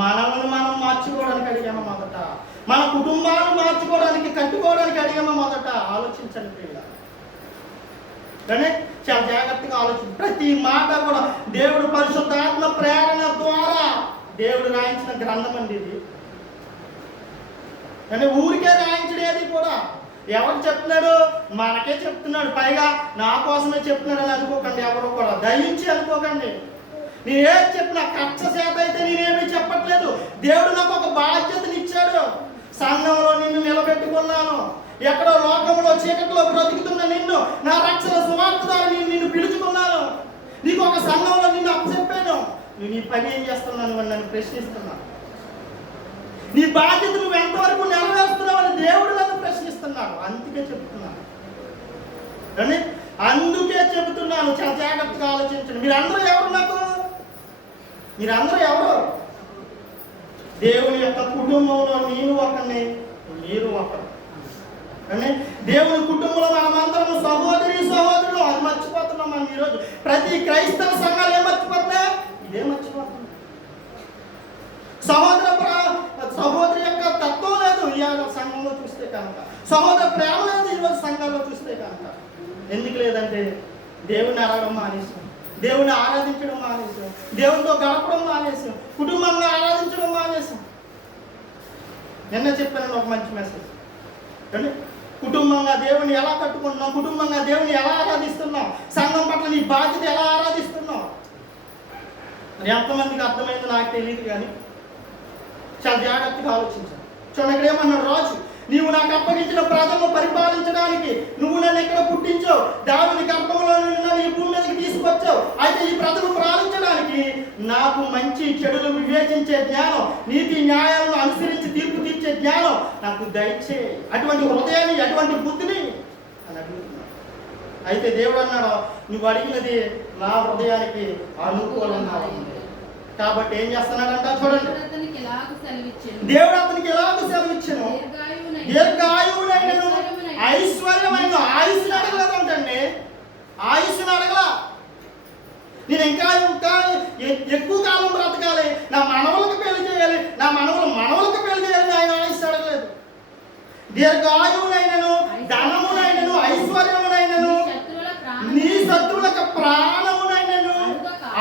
మనల్ని మనం మార్చుకోవడానికి అడిగామా మొదట? మన కుటుంబాన్ని మార్చుకోవడానికి, కట్టుకోవడానికి అడిగామా మొదట? ఆలోచించండి పిల్ల. కానీ చాలా జాగ్రత్తగా ఆలోచించి ప్రతి మాట కూడా దేవుడు పరిశుద్ధాత్మ ప్రేరణ ద్వారా దేవుడు రాయించిన గ్రంథం అండి ఇది. కానీ ఊరికే రాయించడేది కూడా ఎవరు చెప్తున్నాడు? మనకే చెప్తున్నాడు. పైగా నా కోసమే చెప్తున్నాడు అని అనుకోకండి, ఎవరు కూడా దయించి అనుకోకండి. నేనేం చెప్పినా కక్ష చేత అయితే నేనేమీ చెప్పట్లేదు. దేవుడు నాకు ఒక బాధ్యతని ఇచ్చాడు. సంఘంలో నిన్ను నిలబెట్టుకున్నాను, ఎక్కడో లోకంలో చీకటిలో బ్రతుకుతున్న నిన్ను నా రక్షణ సువార్త ద్వారా నిన్ను పిలుచుకున్నాను. నీకు ఒక సంఘంలో నిన్ను అప్పచెప్పాను. నువ్వు నీ పని ఏం చేస్తున్నాను అని నన్ను ప్రశ్నిస్తున్నాను. నీ బాధ్యత నువ్వు ఎంతవరకు నెరవేరుస్తున్నావు అని దేవుడు నన్ను ప్రశ్నిస్తున్నాడు. అందుకే చెప్తున్నాను, కానీ అందుకే చెబుతున్నాను, చాలా జాగ్రత్తగా ఆలోచించండి. మీరందరూ ఎవరు? నాకు మీరందరూ ఎవరు? దేవుని యొక్క కుటుంబంలో నేను ఒకరిని, మీరు ఒకరు. అంటే దేవుని కుటుంబంలో మనమందరము సహోదరి సహోదరులు, అది మర్చిపోతున్నాం మనం ఈరోజు. ప్రతి క్రైస్తవ సంఘాలు ఏం మర్చిపోతున్నాయి? ఇదే మర్చిపోతున్నాం. సహోదరి యొక్క తత్వం లేదు ఇవాళ సంఘంలో చూస్తే కనుక, సహోదర ప్రేమ లేదు ఈరోజు సంఘాల్లో చూస్తే కనుక. ఎందుకు లేదంటే దేవుని అడగడం మానేసాం, దేవుని ఆరాధించడం మానేసాం, దేవునితో గడపడం మానేసాం, కుటుంబంలో ఆరాధించడం మానేసాం. నిన్న చెప్పాను ఒక మంచి మెసేజ్ అంటే కుటుంబంగా దేవుని ఎలా కట్టుకుంటున్నాం, కుటుంబంగా దేవుని ఎలా ఆరాధిస్తున్నాం, సంఘం పట్ల నీ బాధ్యత ఎలా ఆరాధిస్తున్నాం. మరి ఎంతమందికి అర్థమైందో నాకు తెలియదు, కానీ చాలా జాగ్రత్తగా ఆలోచించాను. చూడండి, ఇక్కడ ఏమన్నాడు రాజు, నీవు నాకు అప్పగించిన ప్రజలను పరిపాలించడానికి నువ్వు నన్ను ఎక్కడ పుట్టించావు, దావిని గర్భంలో నన్ను ఈ భూమి మీదకి తీసుకొచ్చావు. అయితే ఈ ప్రజలు పాలించడానికి నాకు మంచి చెడులు వివేచించే జ్ఞానం, నీతి న్యాయాలను అనుసరించి తీర్పు తీర్చే జ్ఞానం నాకు దయచే, అటువంటి హృదయాన్ని, అటువంటి బుద్ధిని అని అడుగుతున్నాడు. అయితే దేవుడు అన్నాడు, నువ్వు అడిగినది నా హృదయానికి అనుకూలంగా ఉంది. కాబట్టి ఏం చేస్తున్నాడంట చూడండి, దేవుడు అతనికి ఎలాగో సెలవిచ్చాను, దీర్ఘాయువునైనను ఐశ్వర్యమైన ఆయుష్ను అడగలేదంటండి. ఆయుష్ను అడగలా, నేను ఇంకా ఎక్కువ కాలం బ్రతకాలి, నా మనవలకు పెళ్లి చేయాలి, నా మనవలకు పెళ్లి చేయాలి, ఆయన ఆయుష్ అడగలేదు. దీర్ఘాయువునైనను ధనమునైనను ఐశ్వర్యమునైనను నీ శత్రువులకు ప్రాణమునైనను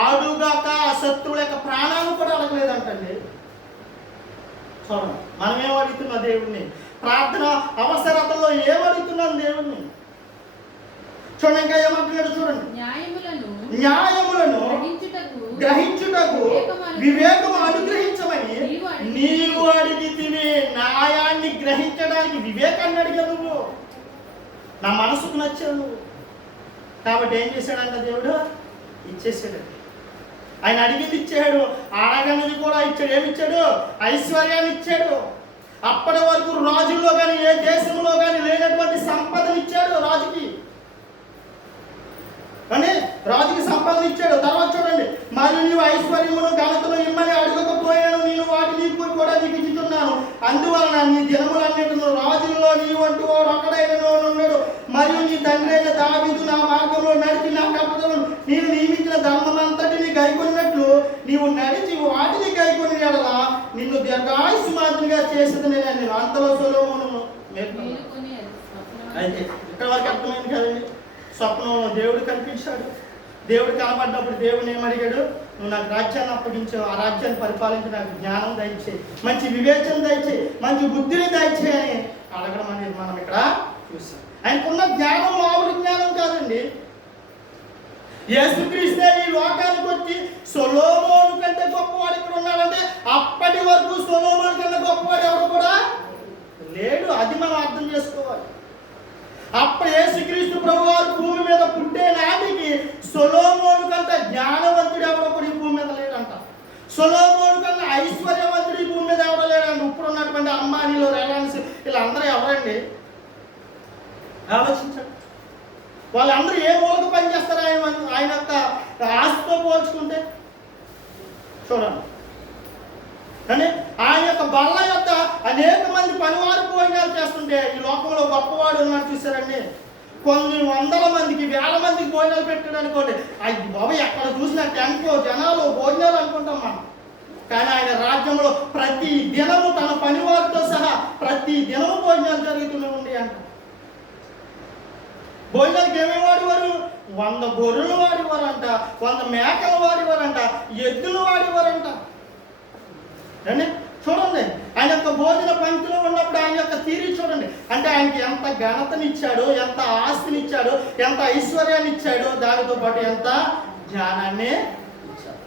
అడుగాక, శత్రువుల యొక్క ప్రాణాలు కూడా అడగలేదంటండి. చూడండి, మనం ఏం అడుగుతున్నాం దేవుణ్ణి, ప్రార్థన అవసరతలో ఏమడుగుతున్నాం దేవుణ్ణి. చూడండి, ఇంకా ఏమంటున్నాడు చూడండి, న్యాయములను గ్రహించుటకు వివేకము అనుగ్రహించమని నీవు అడిగితివి. న్యాయాన్ని గ్రహించడానికి వివేకాన్ని అడిగా నువ్వు, నా మనసుకు నచ్చావు నువ్వు. కాబట్టి ఏం చేశాడంట దేవుడు, ఇచ్చేసాడు. ఆయన అడిగింది ఇచ్చాడు, అడగనిది కూడా ఇచ్చాడు. ఏమిచ్చాడు? ఐశ్వర్యాన్ని ఇచ్చాడు. అప్పటి వరకు రాజుల్లో కానీ ఏ దేశంలో కానీ లేనటువంటి సంపదను ఇచ్చాడు రాజుకి. అని రాజుకి సంపదను ఇచ్చాడు. తర్వాత చూడండి, మరియు నీవు ఐశ్వర్యమును ఘనతను ఇమ్మని అడగకపోయాను, నేను వాటిని కూడా నీకు ఇచ్చుతున్నాను. అందువలన నీ దినములన్నిటిను రాజుల్లో నీవు అంటూ వాడు ఒక్కడైనను ఉన్నాడు. మరియు నీ తండ్రి అయిన దావీదు నా మార్గంలో నడిచి నా కట్టడలను నేను నియమించిన ధర్మమంతటిని గైకొన్నట్లు నీవు నడిచి వాటిని గైకొని ఎడలా నిన్ను దీర్ఘాయుష్మాన్నిగా చేసేది నేను. అంతలో సొలొమోను మేల్కొన్నాడు. అయితే ఇక్కడ వరకు అర్థమైంది కదండి. స్వప్నంలో దేవుడు కనిపించాడు. దేవుడు కనబడ్డప్పుడు దేవుని ఏమడిగాడు, నువ్వు నాకు రాజ్యాన్ని అప్పగించావు, ఆ రాజ్యాన్ని పరిపాలించి నాకు జ్ఞానం దయచేయి, మంచి వివేచన దయచేయి, మంచి బుద్ధిని దయచేయి అని అడగడం అనేది మనం ఇక్కడ చూసాం. ఆయనకున్న జ్ఞానం మామూలు జ్ఞానం కాదండి. యేసుక్రీస్తే ఈ లోకానికి వచ్చి సొలొమోను కంటే గొప్పవాడు ఇక్కడ ఉన్నాడంటే అప్పటి వరకు సొలొమోను కన్నా గొప్పవాడు ఎవరు కూడా లేడు. అది మనం అర్థం చేసుకోవాలి. అప్పుడు యేసుక్రీస్తు ప్రభువారు భూమి మీద పుట్టే నాటికి సొలొమోను కంటే జ్ఞానవంతుడు ఎవరో కూడా ఈ భూమి మీద లేడంట. సొలొమోను కన్నా ఐశ్వర్యవంతుడు ఈ భూమి మీద ఎవరో లేడంట. ఇప్పుడు ఉన్నటువంటి అంబానీలు, రిలయన్స్ వీళ్ళందరూ ఎవరండి ఆలోచించండి. వాళ్ళందరూ ఏ మూలకు పనిచేస్తారు ఆయన యొక్క ఆస్తితో పోల్చుకుంటే? చూడండి, కానీ ఆయన యొక్క బల్ల యొక్క అనేక మంది పనివారు భోజనాలు చేస్తుంటే ఈ లోకంలో గొప్పవాడు ఉన్నాడు చూసారండి. కొన్ని వందల మందికి, వేల మందికి భోజనాలు పెట్టాడు అనుకోండి, అది బాబు ఎక్కడ చూసినా టెంట్లో జనాలు భోజనాలు అనుకుంటాం మనం. కానీ ఆయన రాజ్యంలో ప్రతి దినము తన పనివారితో సహా ప్రతి దినము భోజనాలు జరుగుతూనే ఉండి అంట. భోజనాలకు ఏమేమి వాడేవారు? 100 గొర్రెలు వాడేవారంట, 100 మేకలు వాడేవారంట, ఎద్దులు వాడేవారంట. అంటే చూడండి, ఆయన యొక్క భోజన పంక్తిలో ఉన్నప్పుడు ఆయన యొక్క తీరు చూడండి. అంటే ఆయనకి ఎంత ఘనతనిచ్చాడు, ఎంత ఆస్తినిచ్చాడు, ఎంత ఐశ్వర్యాన్ని ఇచ్చాడు, దానితో పాటు ఎంత జ్ఞానాన్ని ఇచ్చాడు.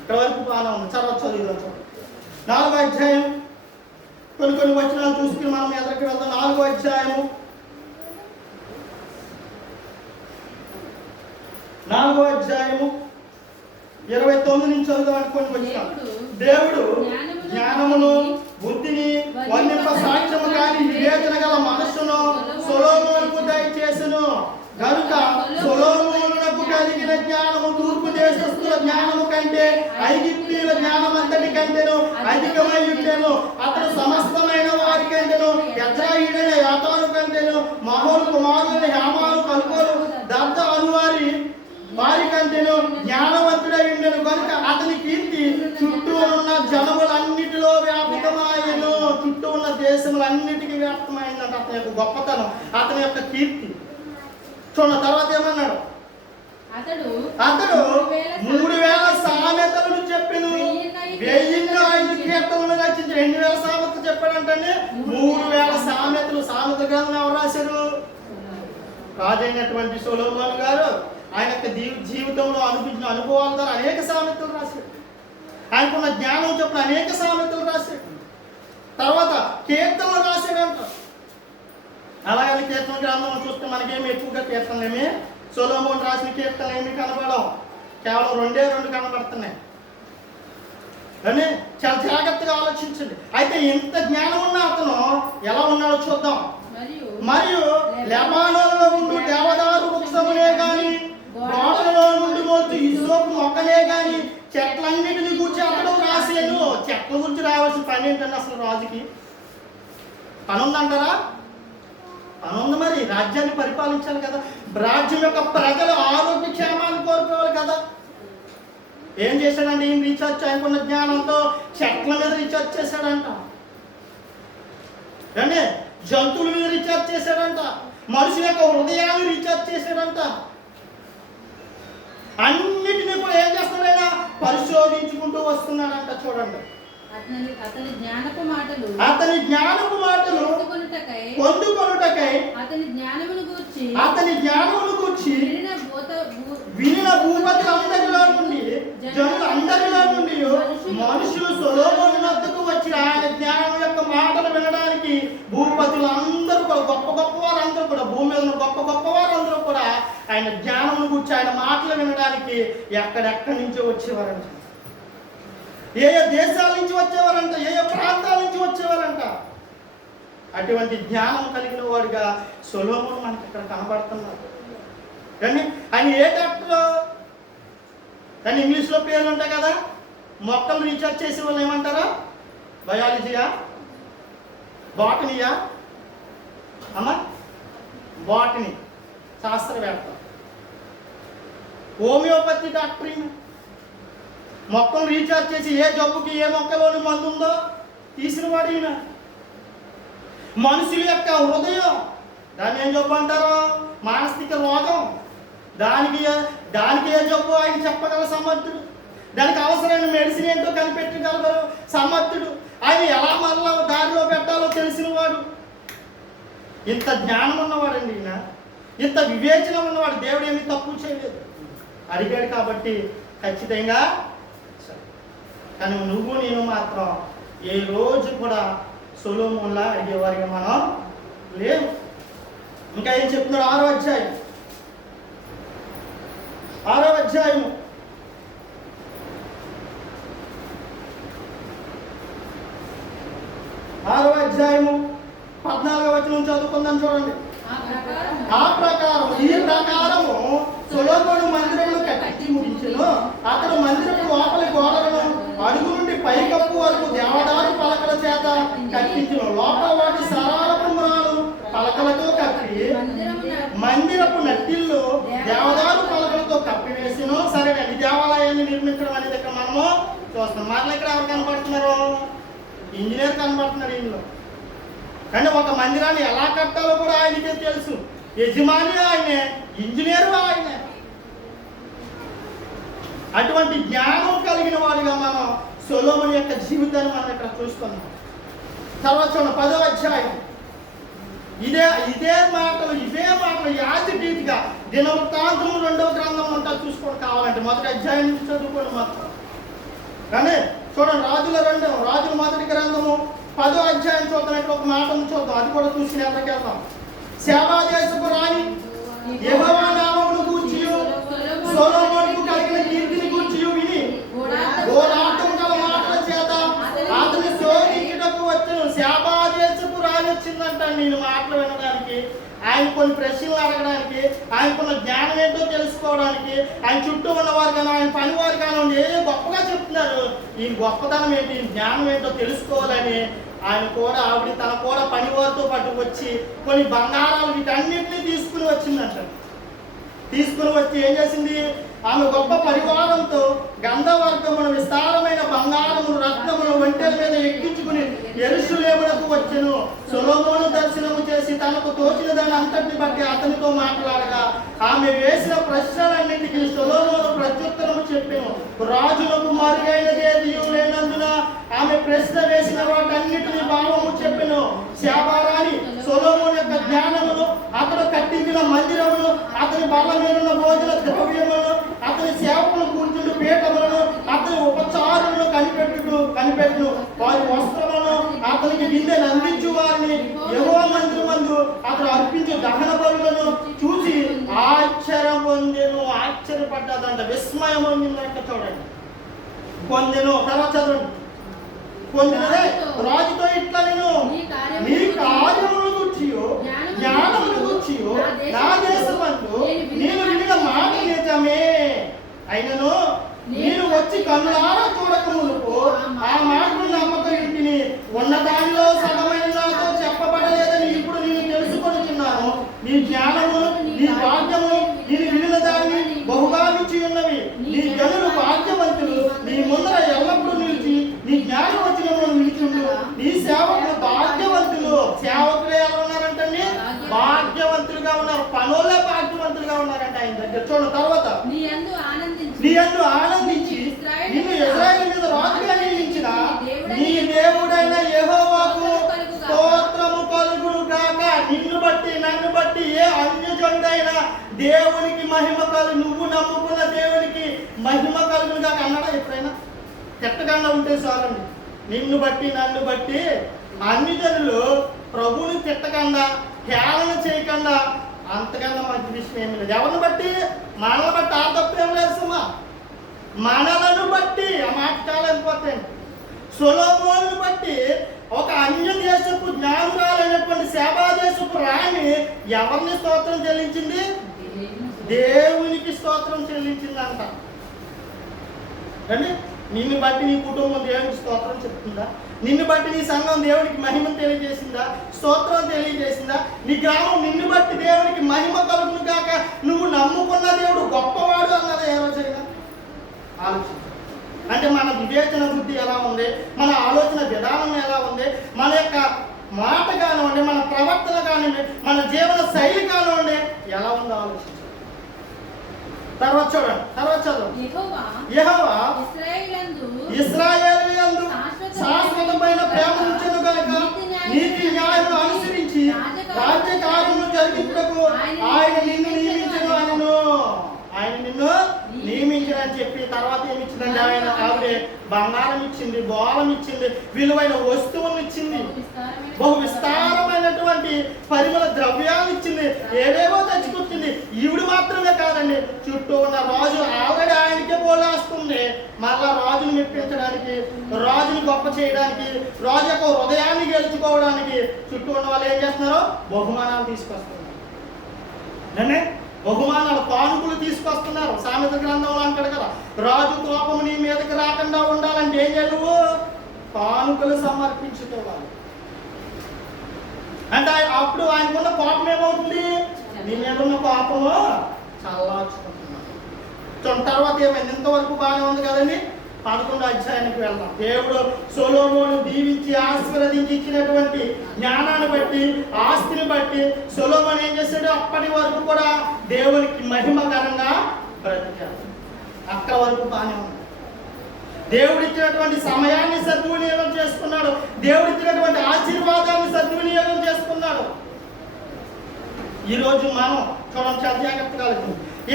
ఇక్కడ వరకు బాగా ఉంది. చదువుదాం చూడండి. 4వ అధ్యాయం కొన్ని వచనాలు చూసుకుని మనం ఎదురుకి వెళ్దాం. 4వ అధ్యాయము 29 నుంచి చదువుదాం అనుకోని వచ్చిన దేవుడు జ్ఞానమును బుద్ధిని వర్ణింప సాక్ష్యము కాని వివేచన గల మనస్సును సొలొమోనుకు దయచేసెను. కనుక సొలొమోనునకు కలిగిన జ్ఞానము తూర్పు దేశస్థుల జ్ఞానము కంటే కంటే ఐగుప్తీయుల జ్ఞానం అంతటి కంటేను అధికమై ఉండెను. అతడు సమస్తమైన వారి కంటేను యజ్రాయుడైన యాతాను కంటేను మహోలు కుమారులైన హేమాను కల్కోలు దత్త అనువారి వారి కంటేను జ్ఞానవంతుడై ఉండెను కనుక అతని కీర్తి చుట్టూ ఉన్న జనములన్నిటిలో వ్యాపకమాయను. చుట్టూ ఉన్న దేశములన్నిటికీ వ్యాప్తమైందంట అతని యొక్క గొప్పతనం, అతని యొక్క కీర్తి. చూడండి తర్వాత ఏమన్నాడు, అతడు 3000 సామెతలను చెప్పెను, 1005 కీర్తనలు రచించి 2000 సామెతలు చెప్పాడంటే 3000 సామెతలు. సామెత గ్రంథం ఎవరు రాశారు? రాజైనటువంటి సొలొమోను గారు ఆయన యొక్క జీవితంలో అనిపించిన అనుభవాల ద్వారా అనేక సామెతలు రాశాడు. ఆయనకున్న జ్ఞానం చెప్పిన అనేక సామెతలు రాశాడు. తర్వాత కీర్తనలు రాశాడంట. అలాగే కీర్తన గ్రంథం చూస్తే మనకేమి ఎక్కువగా కీర్తనలేమి సొలొమోను రాసిన కీర్తనలు ఏమి కనబడవు, కేవలం 2 కనబడుతున్నాయి. కానీ చాలా జాగ్రత్తగా ఆలోచించండి. అయితే ఇంత జ్ఞానం ఉన్న అతను ఎలా ఉన్నాడో చూద్దాం. మరియు లెబానోనులో ఉండు దేవదారు వృక్షమునే గాని గోడలలో నుండి మోచు హిస్సోపు మొక్కనే గాని చెట్లన్నిటిని గురించి అతడు రాసేను. చెట్ల గురించి రావాల్సిన పని ఏంటంటే అసలు రాజుకి పని ఉందంటారా? పని ఉంది. మరి రాజ్యాన్ని పరిపాలించాలి కదా, రాజ్యం యొక్క ప్రజల ఆరోగ్య క్షేమాన్ని కోరుకోవాలి కదా. ఏం చేశాడంటే ఈయన రీఛార్జ్ ఆయనకున్న జ్ఞానంతో చెట్ల మీద రీఛార్జ్ చేశాడంట, అంటే జంతువుల మీద రీఛార్జ్ చేశాడంట, మనుషుల యొక్క హృదయాన్ని రీఛార్జ్ చేశాడంట. అన్నిటినీ కూడా ఏం చేస్తున్నాడైనా పరిశోధించుకుంటూ వస్తున్నాడంట. చూడండి, అతని జ్ఞానపు మాటలు పొందుకొనుటకై అతని జ్ఞానమును గూర్చి వినిన భూపతులందరిలో నుండి జనులందరిలో నుండి మనుషులు సొలొమోను వద్దకు వచ్చి ఆయన జ్ఞానం యొక్క మాటలు వినడానికి భూపతులందరూ కూడా గొప్ప గొప్ప వారందరూ కూడా భూమి మీద ఉన్న గొప్ప గొప్ప వారందరూ కూడా ఆయన జ్ఞానం గురించి ఆయన మాటలు వినడానికి ఎక్కడెక్కడి నుంచో వచ్చేవారంట. ఏ దేశాల నుంచి వచ్చేవారంట, ఏ ప్రాంతాల నుంచి వచ్చేవారంట. అటువంటి జ్ఞానం కలిగిన వాడుగా సొలొమోను మనకి ఇక్కడ కనబడుతున్నాడు. కానీ ఆయన ఏ డాక్టర్, కానీ ఇంగ్లీష్లో పేర్లు ఉంటాయి కదా, మొక్కలు రీఛార్జ్ చేసే వాళ్ళు ఏమంటారా? బయాలజీయా, బాటనీయా? అమ్మా బాటనీ శాస్త్రవేత్త. హోమియోపతి డాక్టరింగ్, మొక్కలు రీఛార్జ్ చేసి ఏ జబ్బుకి ఏ మొక్కలోని మందు ఉందో తీసిన వాడు ఈయన. మనుషుల యొక్క హృదయం, దాన్ని ఏం జబ్బు అంటారు? మానసిక రోగం. దానికి ఏ జబ్బు ఆయన చెప్పగల సమర్థుడు, దానికి అవసరమైన మెడిసిన్ ఏంటో కనిపెట్టగలరు సమర్థుడు. ఆయన ఎలా మరలా దారిలో పెట్టాలో తెలిసిన వాడు. ఇంత జ్ఞానం ఉన్నవాడండి ఈయన, ఇంత వివేచన ఉన్నవాడు. దేవుడు ఏమీ తప్పు చేయలేదు, అడిగాడు కాబట్టి ఖచ్చితంగా. కానీ నువ్వు నేను మాత్రం ఏ రోజు కూడా సొలొమోనులా అడిగేవారిగా మనం లేవు. ఇంకా ఏం చెప్తున్నాడు? 6వ అధ్యాయం 6వ అధ్యాయము 14వ వచనం చదువుకుందాం. చూడండి, ఈ ప్రకారము సొలొమోను మందిరమును కట్టి ముగించెను. అతడు మందిరపు లోపలి గోడలను అడుగు నుండి పైకప్పు వరకు దేవదారు పలకల చేత కట్టించును. లోపల వాటి సరాలపు మ్రాలు పలకలతో కప్పి మందిరపు నట్టిల్లు దేవదారు పలకలతో కప్పివేసిను. సరేనండి, దేవాలయాన్ని నిర్మించడం అనేది ఇక్కడ మనము చూస్తున్నాం. మరలా ఇక్కడ ఎవరు కనపడుతున్నారు? ఇంజనీర్ కనపడుతున్నారు ఇందులో. కానీ ఒక మందిరాన్ని ఎలా కట్టాలో కూడా ఆయనకే తెలుసు. యజమాని ఆయనే, ఇంజనీరు ఆయనే. అటువంటి జ్ఞానం కలిగిన వాడిగా మనం సొలొమోను యొక్క జీవితాన్ని మనం ఇక్కడ చూస్తున్నాం. తర్వాత చూడండి, 10వ అధ్యాయం. ఇవే మాటలు యాజిటీగా దినవృత్తాంతము 2వ గ్రంథం అంతా చూసుకోవడం కావాలంటే 1వ అధ్యాయం నుంచి చదువుకోండి మొత్తం. కానీ చూడండి, రాజుల 1వ గ్రంథము 10వ అధ్యాయం చూద్దాం. ఇక్కడ ఒక మాటను చూద్దాం, అది కూడా చూసి ఎక్కడికెళ్దాం. సేవా దేశపు రాణి యెహోవా నామమును గూర్చి సొలొమోనుకు కలిగిన కీర్తిని గూర్చి విని గోడాటం గల మాటల చేత అతని శోధించుటకు వచ్చెను. సేవా దేశపు రాణి వచ్చిందంట నేను మాటలు వినడానికి. చేయడానికి, ఆయన కొన్ని ప్రశ్నలు అడగడానికి, ఆయనకున్న జ్ఞానం ఏంటో తెలుసుకోవడానికి, ఆయన చుట్టూ ఉన్నవారు కానీ ఆయన పనివారు కానీ ఏ గొప్పగా చెప్తున్నారు. ఈ గొప్పతనం ఏంటి, ఈ జ్ఞానం ఏంటో తెలుసుకోవాలని ఆయన కూడా ఆవిడ తన కూడా పనివారితో పాటు వచ్చి కొన్ని బంగారాలు వీటన్నిటిని తీసుకుని వచ్చిందంట. తీసుకుని వచ్చి ఏం చేసింది, ఆమె గొప్ప పరివారంతో గంధవర్గమును విస్తారమైన బంగారమును రత్నమును ఒంటెల మీద ఎక్కించుకుని యెరూషలేమునకు వచ్చెను. సొలొమోను దర్శనము చేసి తనకు తోచిన దాని అంతటిని బట్టి అతనితో మాట్లాడగా ఆమె వేసిన ప్రశ్నలన్నిటికీ సొలొమోను ప్రత్యుత్తరము చెప్పెను. రాజులకు మరుగైనదేది లేనందున ఆమె ప్రశ్న వేసిన వాటన్నిటిని భావము చెప్పెను. శాబారాణి సొలొమోను యొక్క జ్ఞానమును, అతడు కట్టించిన మందిరమును, అతని బల్ల మీద ఉన్న భోజన ద్రవ్యమును, అతని సేవకులు కూర్చుండు పీఠములను, అతని ఉపచారులను కనిపెట్టును వారి వస్త్రములను, అతనికి విందెను అందించు వారిని, యెహోవా మందిరమందు అతడు అర్పించే దహన బలులను చూసి ఆశ్చర్యం పొందెను. ఆశ్చర్యపడ్డదంట, విస్మయం పొందిందంట. చూడండి, పొందెను. తర్వాత చదవండి. పొందినదే రాజుతో ఇట్లా నేను మీ కార్యములను గుర్చియో జ్ఞానమును గుర్చియో నా దేశమందు నేను వినిన మాట నిజమే అయినను నేను వచ్చి కన్నులారా చూడక మునుపు ఆ మాటను నమ్మక ఇంటిని ఉన్న దానిలో సగమైన నాతో చెప్పబడలేదని ఇప్పుడు నేను తెలుసుకొనుచున్నాను. నీ జ్ఞానము నీ భాగ్యము నేను వినిన దాన్ని బహుగా మించి ఉన్నవి. నీ జనులు భాగ్యవంతులు, నీ ముందర ఎల్లప్పుడూ నిలిచి నీ జ్ఞానం వచ్చిన నిలిచిండు. నీ సేవకులు భాగ్యవంతులు. సేవకులు ఎలా ఉన్నారంటే భాగ్యవంతులుగా ఉన్నారు, పనులే భాగ్యవంతులుగా ఉన్నారంట ఆయన దగ్గర. చూడండి తర్వాత, నీ యందు ఆనందించి నిన్ను ఇశ్రాయేలు మీద రాజుగా నియమించిన నీ దేవుడైన యెహోవాకు స్తోత్రము కలుగును గాక. నిన్ను బట్టి నన్ను బట్టి ఏ అన్యజనుడైనా దేవునికి మహిమ కలుగు, నువ్వు నమ్ముకున్న దేవునికి మహిమ కలుగును గాక అన్నాడా ఎప్పుడైనా? తిట్టకుండా ఉంటే చాలండి. నిన్ను బట్టి నన్ను బట్టి అన్ని జనులు ప్రభువుని తిట్టకుండా హేళన చేయకుండా అంతకన్నా మంచి విషయం ఏమి లేదు. ఎవరిని బట్టి? మనల్ని బట్టి. ఆ తప్పు ఏం లేదు సుమా, మనలను బట్టి. ఆ మాట చాలా ఇంపార్టెంట్. సొలొమోనును బట్టి ఒక అన్య దేశపు జ్ఞానురాలైనటువంటి సేబా దేశపు రాణి ఎవరిని స్తోత్రం చెల్లించింది? దేవునికి స్తోత్రం చెల్లించిందంట. అంటే నిన్ను బట్టి నీ కుటుంబం దేవునికి స్తోత్రం చెప్తుందా? నిన్ను బట్టి నీ సంఘం దేవునికి మహిమ తెలియజేసిందా? స్తోత్రం తెలియజేసిందా? నీ గ్రామం నిన్ను బట్టి దేవునికి మహిమ కలుగును కాక. నువ్వు నమ్ముకున్న దేవుడు గొప్పవాడు అన్నది ఏ రోజైనా ఆలోచించు. అంటే మన వివేచన బుద్ధి ఎలా ఉంది, మన ఆలోచన విధానం ఎలా ఉంది, మన యొక్క మాట కానివ్వండి, మన ప్రవర్తన కానివ్వండి, మన జీవన శైలి కానివ్వండి ఎలా ఉందో ఆలోచించు. తర్వాత చూడండి, తర్వాత చదువు. యెహోవా ఇశ్రాయేలీయులందు శాశ్వతమైన ప్రేమ ఉంచెను గనుక నీతి న్యాయమును అనుసరించి రాజ్యకార్యములు జరిగించుటకు ఆయన నిన్ను నియమించని చెప్పి తర్వాత ఏమి ఇచ్చిందండి? ఆయన ఆవిడే బంగారం ఇచ్చింది, బోళం ఇచ్చింది, విలువైన వస్తువులను ఇచ్చింది, బహు విస్తారమైనటువంటి పరిమళ ద్రవ్యాలు ఇచ్చింది, ఏవేవో తెచ్చుకొచ్చింది. ఈవిడ మాత్రమే కాదండి, చుట్టూ ఉన్న రాజు ఆల్రెడీ ఆయనకే పోలేస్తుంది. మళ్ళా రాజును మెప్పించడానికి, రాజుని గొప్ప చేయడానికి, రాజు యొక్క హృదయాన్ని గెలుచుకోవడానికి చుట్టూ ఉన్న వాళ్ళు ఏం చేస్తున్నారు? బహుమానాలు తీసుకొస్తున్నారు. బహుమానాలు, కానుకలు తీసుకొస్తున్నారు. సామెత గ్రంథంలో అంటాడు కదా, రాజు కోపం నీ మీదకి రాకుండా ఉండాలంటే ఏం చేయాలి? నువ్వు కానుకలు సమర్పించుకోవాలి. అంటే అప్పుడు ఆయనకున్న కోపం ఏమవుతుంది? నీ మీద ఉన్న కోపము చల్లార్చుకుంటున్నాడు. తర్వాత ఏమైంది? ఇంతవరకు బాగానే ఉంది కదండి. 11వ అధ్యాయానికి వెళ్దాం. దేవుడు సొలొమోను దీవించి ఆశీర్వదించి ఇచ్చినటువంటి జ్ఞానాన్ని బట్టి, ఆస్తిని బట్టి సొలొమోను ఏం చేశాడు? అప్పటి వరకు కూడా దేవునికి మహిమకరంగా బ్రతికాడు. అక్కడ వరకు బాగానే ఉంది. దేవుడు ఇచ్చినటువంటి సమయాన్ని సద్వినియోగం చేసుకున్నాడు. దేవుడు ఇచ్చినటువంటి ఆశీర్వాదాన్ని సద్వినియోగం చేసుకున్నాడు. ఈరోజు మనం చూడండి, చాలా జాగ్రత్తగా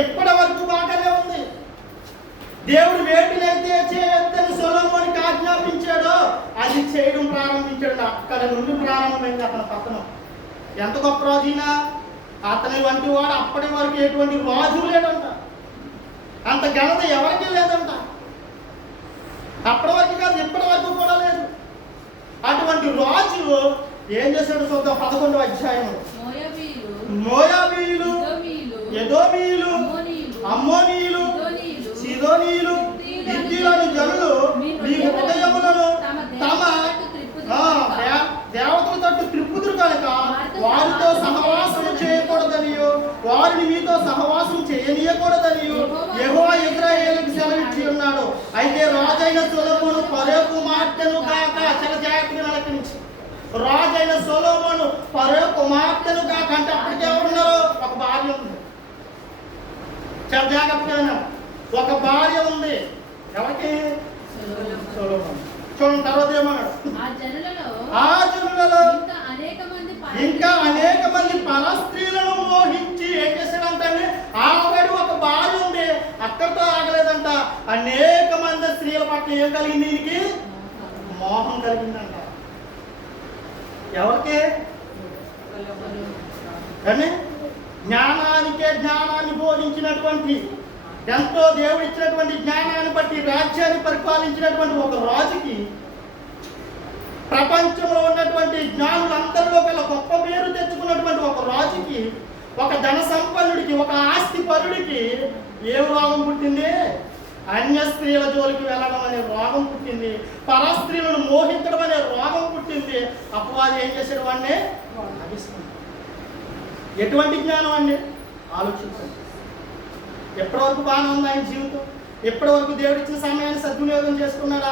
ఇప్పటి వరకు బాగానే ఉంది. దేవుడు వేటినైతే చేయొద్దని సొలొమోనుకి ఆజ్ఞాపించాడో అది చేయడం ప్రారంభించాడు. అక్కడ నుండి ప్రారంభమైంది అతని పతనం. ఎంత గొప్ప రాజునా! అతని వంటి వాడు అప్పటి వరకు ఎటువంటి రాజు లేదంట. అంత ఘనత ఎవరికి లేదంట. అప్పటి వరకు కాదు, ఇప్పటి వరకు కూడా లేదు. అటువంటి రాజు ఏం చేశాడు చూద్దాం. 11వ అధ్యాయం మోయాబీయులు, ఎదోమీయులు, ఎదోమీయులు, అమ్మోనీయులు, అమ్మోనీయులు, సిదోనీయులు, సిదోనీయులు, హిత్తీయులను జనులు మీ హృదయములను తమ దేవతల తట్టు త్రిప్పుదురు కనుక వారితో సహవాసం చేయకూడదనియు వారిని మీతో సహవాసం చేయనీయకూడదనియు యెహోవా ఇశ్రాయేలుకు సెలవిచ్చి ఉన్నాడు. అయితే రాజైన సొలొమోను ఫరో కుమార్తెను కాక, చాలా జాగ్రత్తగా ఆలకించు, రాజైన సొలొమోను ఫరో కుమార్తెను కాక అంటే అప్పటికి ఎవరున్నారు? ఒక భార్య ఉంది. చాలా జాగ్రత్తగా, ఒక భార్య ఉంది. ఎవరికి? సొలొమోను. చూడండి తర్వాత ఏమన్నాడు? ఆ జనులలో ఇంకా అనేక మంది పరస్త్రీలను మోహించి ఏం చేశాడంటే, ఆల్రెడీ ఒక భార్య ఉంది, అక్కడితో ఆగలేదంట. అనేక మంది స్త్రీల పట్ల ఏం కలిగింది? దీనికి మోహం కలిగిందంట. ఎవరికి? కానీ జ్ఞానానికే జ్ఞానాన్ని బోధించినటువంటి, ఎంతో దేవుడు ఇచ్చినటువంటి జ్ఞానాన్ని బట్టి రాజ్యాన్ని పరిపాలించినటువంటి ఒక రాజుకి, ప్రపంచంలో ఉన్నటువంటి జ్ఞానులందరిలో కల్లా గొప్ప పేరు తెచ్చుకున్నటువంటి ఒక రాజుకి, ఒక ధన సంపన్నుడికి, ఒక ఆస్తి పరుడికి ఏం రోగం పుట్టింది? అన్య స్త్రీల జోలికి వెళ్ళడం అనే రోగం పుట్టింది. పరస్త్రీలను మోహించడం అనే రోగం పుట్టింది. అపవాది ఏం చేశాడు? వాడిని ఎటువంటి జ్ఞానం అండి? ఆలోచించండి. ఎప్పటి వరకు బాగానే ఉంది ఆయన జీవితం? ఎప్పటి వరకు దేవుడు ఇచ్చిన సమయాన్ని సద్వినియోగం చేసుకున్నాడా?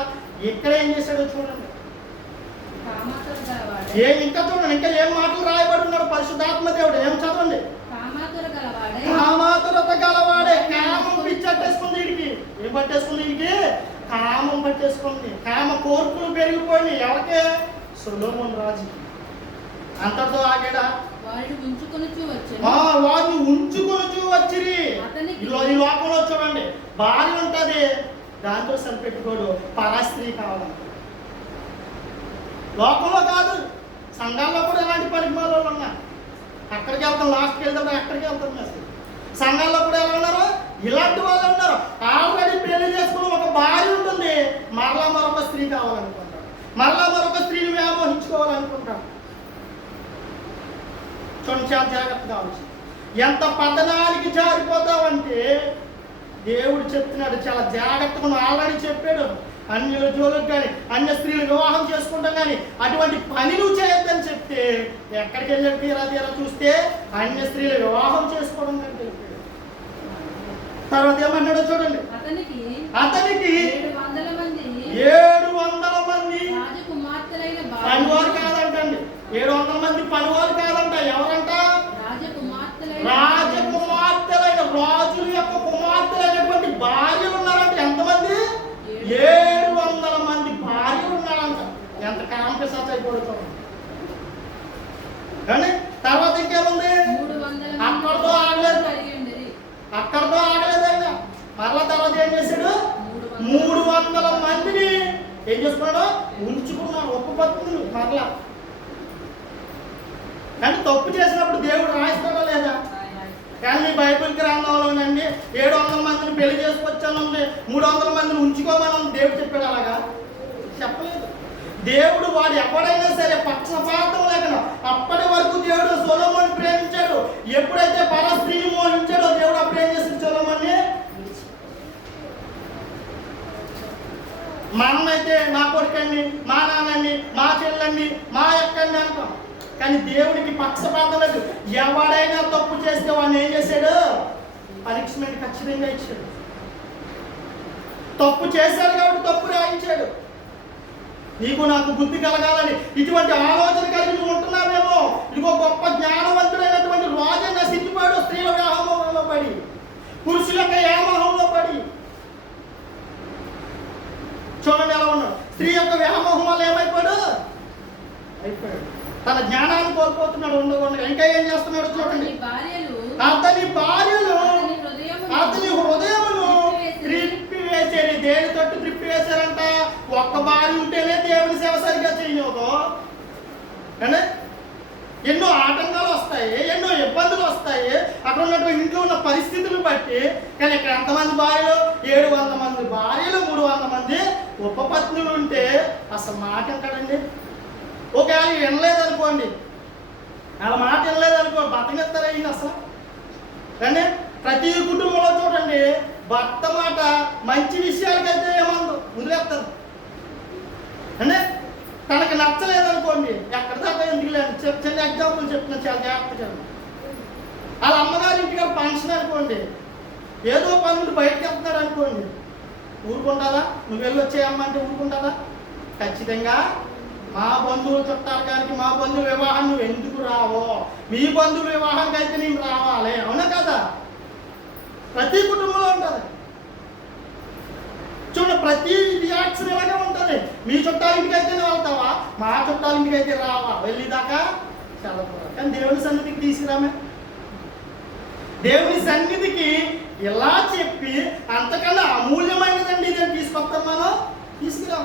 ఇక్కడ ఏం చేశాడో చూడండి. ఇంకా చూడండి, ఇంకా ఏం మాటలు రాయబడి ఉన్నాడు పరిశుద్ధాత్మ దేవుడు. ఏం చదవండి? కామాతురత గలవాడే. కామం పిచ్చట్టేసుకుంది వీడికి. ఏం పట్టేసుకుంది వీడికి? కామం పట్టేసుకుంది. కామ కోర్పులు పెరిగిపోయినాయి. ఎవరికే? సొలొమోను రాజుకి. అంతటితో ఆగాడా? వారిని ఉంచుకొనుచు వచ్చిరి. ఈ లోకంలో చూడండి, భార్య ఉంటుంది, దాంతో సరిపెట్టుకోడు, పరస్త్రీ కావాలంట. లోకంలో కాదు, సంఘాల్లో కూడా ఎలాంటి పరిమాణాలు ఉన్నారు. అక్కడికి వెళ్తాం, లాస్ట్కి వెళ్తాం, ఎక్కడికి వెళ్తాం అసలు. సంఘాల్లో కూడా ఎలా ఉన్నారు? ఇలాంటి వాళ్ళు ఉన్నారు. ఆల్రెడీ పెళ్లి చేసుకుని ఒక భార్య ఉంటుంది, మరలా మరొక స్త్రీ కావాలనుకుంటారు, మరలా మరొక స్త్రీని వ్యామోహించుకోవాలనుకుంటారు. చూడండి, చాలా జాగ్రత్తగా ఆలోచించు. ఎంత పతనానికి జారిపోతావంటే దేవుడు చెప్తున్నాడు, చాలా జాగ్రత్తగా. ఆల్రెడీ చెప్పాడు, అన్యుల జోలికి కానీ, అన్య స్త్రీలు వివాహం చేసుకుంటాం కానీ అటువంటి పని నువ్వు చేయొద్దని చెప్తే ఎక్కడికి వెళ్ళాడు? తీరా చూస్తే అన్య స్త్రీలు వివాహం చేసుకోవడం కంటే. తర్వాత ఏమన్నాడో చూడండి. అతనికి 700 మంది పనివారు కాదంటండి. 700 మంది పనివారు కాదంట. ఎవరంట? రాజకుమార్తెలైన, రాజుల యొక్క కుమార్తెలైనటువంటి భార్యలు ఉన్నారంట. ఎంతమంది? 700 మంది భార్యలు ఉన్నారంట. ఎంత కాంపిసెన్స్ అయిపోతుంది. కానీ తర్వాత ఇంకేముంది? అక్కడితో ఆగలేదు. ఆయన మరలా తర్వాత ఏం చేశాడు? 300 మందిని ఏం చేసుకున్నాడు? ఉంచుకున్నాడు, ఉపపత్నులు మరలా. కానీ తప్పు చేసినప్పుడు దేవుడు రాయిస్తాడా లేదా? కానీ మీ బైబిల్ గ్రంథంలోనండి 700 మందిని పెళ్లి చేసుకొచ్చాను ఉంది, 300 మందిని ఉంచుకోమని దేవుడు చెప్పాడు. అలాగా చెప్పలేదు. దేవుడు వాడు ఎప్పుడైనా సరే పక్షపాతం లేకుండా అప్పటి వరకు దేవుడు సొలొమోను ప్రేమించాడు. ఎప్పుడైతే పరస్త్రీని మోహించాడో దేవుడు అప్పుడు ఏం చేశాడు? సొలొమోన్ని. మనమైతే మా కొడుకండి, మా నాన్నని, మా చెల్లండి, మా ఎక్కండి అంటాం. కానీ దేవుడికి పక్షపాతం లేదు. ఎవడైనా తప్పు చేస్తే వాడిని ఏం చేశాడు? పనిష్మెంట్ ఖచ్చితంగా ఇచ్చాడు. తప్పు చేశాడు కాబట్టి తప్పు రాయించాడు. నీకు నాకు బుద్ధి కలగాలని ఇటువంటి ఆలోచన కలిగి నువ్వు ఉంటున్నావేమో. ఇదిగో గొప్ప జ్ఞానవంతుడైనటువంటి రాజు నశించిపోయాడు స్త్రీల వ్యామోహంలో పడి, పురుషుల యొక్క వ్యామోహంలో పడి. చూడండి ఎలా ఉన్నాడు. స్త్రీ యొక్క వ్యామోహం వల్ల ఏమైపోయాడు? అయిపోయాడు. తన జ్ఞానాన్ని కోల్పోతున్నాడు. ఉండకుండా ఇంకా ఏం చేస్తున్నాడు చూడండి. అతని భార్యలు అతని హృదయమును త్రిప్పివేసేది. దేని తట్టు త్రిప్పివేశారంట? ఒక్క భార్య ఉంటేనే దేవుని సేవ సరిగ్గా చేయలేదు. కానీ ఎన్నో ఆటంకాలు వస్తాయి, ఎన్నో ఇబ్బందులు వస్తాయి అక్కడ ఉన్నటువంటి ఇంట్లో ఉన్న పరిస్థితులు బట్టి. కానీ ఇక్కడ ఎంతమంది భార్యలు? 700 మంది భార్యలు, 300 మంది ఉపపత్నులు ఉంటే అసలు మాట ఎంటాడండి? ఒకవేళ వినలేదనుకోండి, వాళ్ళ మాట వినలేదనుకో, బతకెత్తారా కానీ ప్రతి కుటుంబంలో చూడండి, భర్త మాట మంచి విషయాలకైతే ఏమందో వదిలేస్తారు. అంటే తనకి నచ్చలేదనుకోండి, ఎక్కడ దాకా ఎందుకు లేదు. చిన్న ఎగ్జాంపుల్ చెప్తున్నా, చాలా జాగ్రత్తగా. వాళ్ళ అమ్మగారి ఇంటికి ఫంక్షన్ అనుకోండి, ఏదో పనులు బయటకు వెళ్తున్నారు అనుకోండి, ఊరుకుంటారా? నువ్వు వెళ్ళి వచ్చేయమ్మ అంటే ఊరుకుంటారా? ఖచ్చితంగా మా బంధువుల చుట్టాలకానికి, మా బంధువుల వివాహం నువ్వు ఎందుకు రావో, మీ బంధువుల వివాహానికి అయితే నేను రావాలి, అవునా కదా? ప్రతి కుటుంబంలో ఉంటుంది. చూడండి, ప్రతి రియాక్షన్ ఇలాగే ఉంటుంది. మీ చుట్టాలింటికి అయితే వెళ్తావా, మా చుట్టాలింటికి అయితే రావా, వెళ్ళేదాకా చదవకూడదు. కానీ దేవుని సన్నిధికి తీసుకురామే. దేవుని సన్నిధికి ఇలా చెప్పి, అంతకన్నా అమూల్యమైనదండి నేను తీసుకొస్తాం, మనం తీసుకురాం.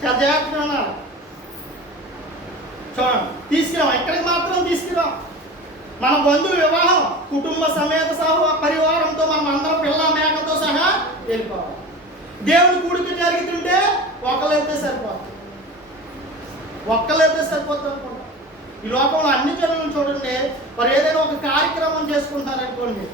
చాలా జాగ్రత్తగా ఉన్నారు. చూడండి, తీసుకురాం. ఎక్కడికి మాత్రం తీసుకురాం. మన బంధువుల వివాహం కుటుంబ సమేత పరివారంతో మనం అందరం పిల్ల మేకతో సహా వెళ్ళిపోవాలి. దేవుని కూడిక జరుగుతుంటే ఒక్కలైతే సరిపోతుంది, ఒక్కలైతే సరిపోతుంది అనుకుంటా. ఈ లోకంలో అన్ని జనులను చూడండి, మరి ఏదైనా ఒక కార్యక్రమం చేసుకుంటారనుకోండి,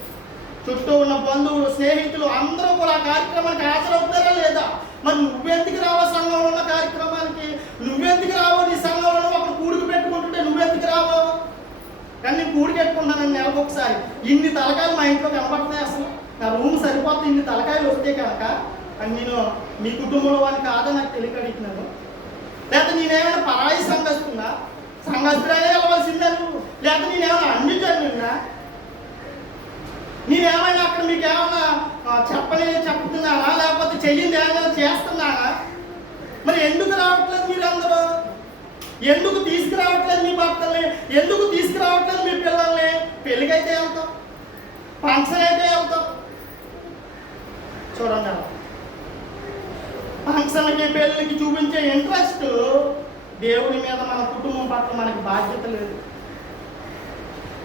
చుట్టూ ఉన్న బంధువులు, స్నేహితులు అందరూ కూడా ఆ కార్యక్రమానికి హాజరవుతారా లేదా? మరి నువ్వెందుకు రావా సంఘంలో ఉన్న కార్యక్రమానికి? నువ్వెందుకు రావో? నీ సంఘంలో ఒకరు కూడిక పెట్టుకుంటుంటే నువ్వెందుకు రావో? కానీ నేను కూడిక పెట్టుకుంటానని నెలకు ఒకసారి ఇన్ని తలకాయలు మా ఇంట్లో కనబడతాయి. అసలు నా రూమ్ సరిపోతుంది ఇన్ని తలకాయలు వస్తే కనుక అని నేను మీ కుటుంబంలో వాళ్ళని కాదని నాకు తెలియక అడిగినాను. లేకపోతే నేనేమైనా పరాయి సంఘస్తున్నా, సంఘస్తులనే వెళ్ళవలసిందే నువ్వు, లేకపోతే నేనేమైనా అన్ని జరుగుతున్నా, నేనేమైనా అక్కడ మీకు ఏమైనా చెప్తున్నానా, లేకపోతే చెయ్యింది ఏమైనా చేస్తున్నానా? మరి ఎందుకు రావట్లేదు మీరందరూ? ఎందుకు తీసుకురావట్లేదు మీ భర్తల్ని? ఎందుకు తీసుకురావట్లేదు మీ పిల్లల్ని? పెళ్ళికైతే వెళ్తాం, ఫంక్షన్ అయితే వెళ్తాం. చూడండి, అలా ఫంక్షన్కి పెళ్ళికి చూపించే ఇంట్రెస్ట్, దేవుని మీద మన కుటుంబం పట్ల మనకి బాధ్యత లేదు.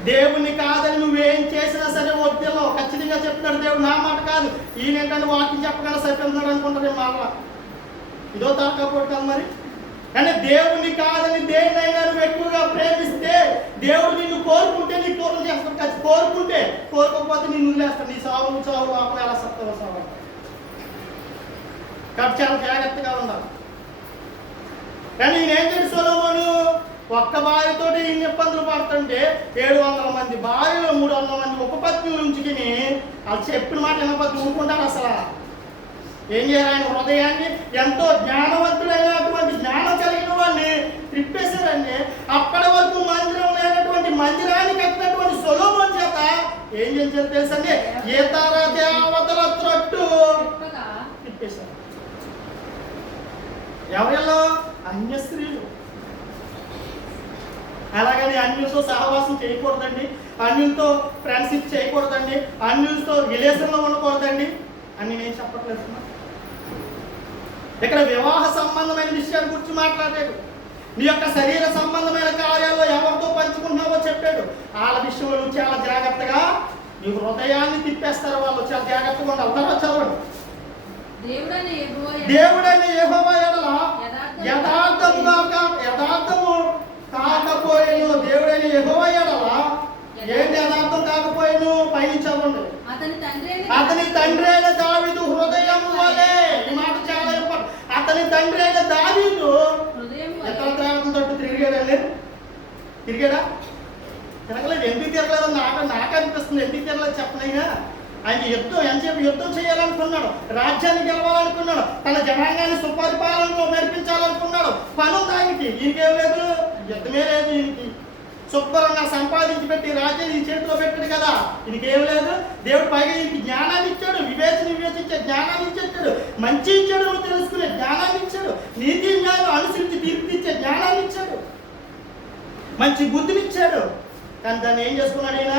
దేవుని కాదని నువ్వేం చేసినా సరే వద్దేలో ఖచ్చితంగా చెప్తాడు దేవుడు, నా మాట కాదు. ఈయన ఏంటంటే వాకింగ్ చెప్పకుండా సరిపోతున్నాడు అనుకుంటారు మాట. ఇదో తాకపోటు కాదు మరి. కానీ దేవుని కాదని దేన్నైనా నువ్వు ఎక్కువగా ప్రేమిస్తే దేవుడు నిన్ను కోరుకుంటే నీకు దూరం చేస్తాడు. ఖచ్చితంగా కోరుకుంటే, కోరుకోకపోతే నిన్ను వదిలేస్తాడు. నీ సావు చావు అప్పుడు ఎలా సత్తావు సావు. కాబట్టి చాలా జాగ్రత్తగా ఉండాలి. కానీ ఈయన ఏం చేసి సొలొమోను ఒక్క భార్యతో ఇన్ని ఇబ్బందులు పడుతుంటే 700 మంది భార్యలు, 300 మంది ఉపపత్నులు ఉంచుకుని వాళ్ళు చెప్పిన మాట వినపత్తి ఊరుకుంటారు. అసలు ఏం చేయాలి? ఆయన హృదయాన్ని ఎంతో జ్ఞానవంతులైనటువంటి జ్ఞానం కలిగిన వాడిని తిప్పేశారండి. అప్పటి వరకు మందిరం లేనటువంటి మందిరాన్ని కట్టినటువంటి సొలొమోను చేత ఏం చేశారు తెలుసండి? ఇతర దేవతల త్రొట్టు తిప్పేశారు. ఎవరిలో? అన్య స్త్రీలు. అలాగని అన్యులతో సహవాసం చేయకూడదండి, అన్యులతో ఫ్రెండ్షిప్ చేయకూడదండి, అన్యులతో రిలేషన్లో ఉండకూడదండి అని నేను చెప్పట్లేదు. ఇక్కడ వివాహ సంబంధమైన విషయాల గురించి మాట్లాడాడు. నీ యొక్క శరీర సంబంధమైన కార్యాల్లో ఎవరితో పంచుకుంటున్నావో చెప్పాడు. వాళ్ళ విషయంలో నువ్వు చాలా జాగ్రత్తగా, నీ హృదయాన్ని తిప్పేస్తారు వాళ్ళు. చాలా జాగ్రత్తగా ఉండాలి. తర్వాత చదవండి. దేవుడైన యెహోవా యెడల యథార్థము కాకపోయేను. దేవుడైన యెహోవా యెడల ఏంటి యథార్థం కాకపోయేను? పైన చదవండి. అతని తండ్రి అయిన దావీదు హృదయం వలె. ఈ మాట చాలా ఇంపార్టెంట్. అతని తండ్రి అయిన దావీదు ఇతర దేవతల తట్టు తిరిగాడండి. తిరిగాడా? తిరగలేదు. ఎందుకు తిరగలేదు నాకు అనిపిస్తుంది. ఎందుకు తిరగలేదు చెప్పనైనా? ఆయన ఎంతసేపు యుద్ధం చేయాలనుకున్నాడు, రాజ్యాన్ని గెలవాలనుకున్నాడు, తన జనాంగాన్ని సుపరిపాలనలో నడిపించాలనుకున్నాడు. పని ఉంది ఆయనకి. ఈయనకేం లేదు, యుద్ధమే లేదు. ఈయనకి శుభ్రంగా సంపాదించి పెట్టి రాజ్యం ఈ చేతిలో పెట్టాడు కదా, ఈయనకేం లేదు. దేవుడు పైగా ఈయనకి జ్ఞానాన్ని ఇచ్చాడు, వివేచించే జ్ఞానాన్ని ఇచ్చాడు, మంచి ఇచ్చాడు, నువ్వు తెలుసుకునే జ్ఞానాన్ని ఇచ్చాడు, నీతి న్యాయం అనుసరించి తీర్పిచ్చే జ్ఞానాన్ని ఇచ్చాడు, మంచి బుద్ధినిచ్చాడు. కానీ దాన్ని ఏం చేసుకున్నాడు ఈయన?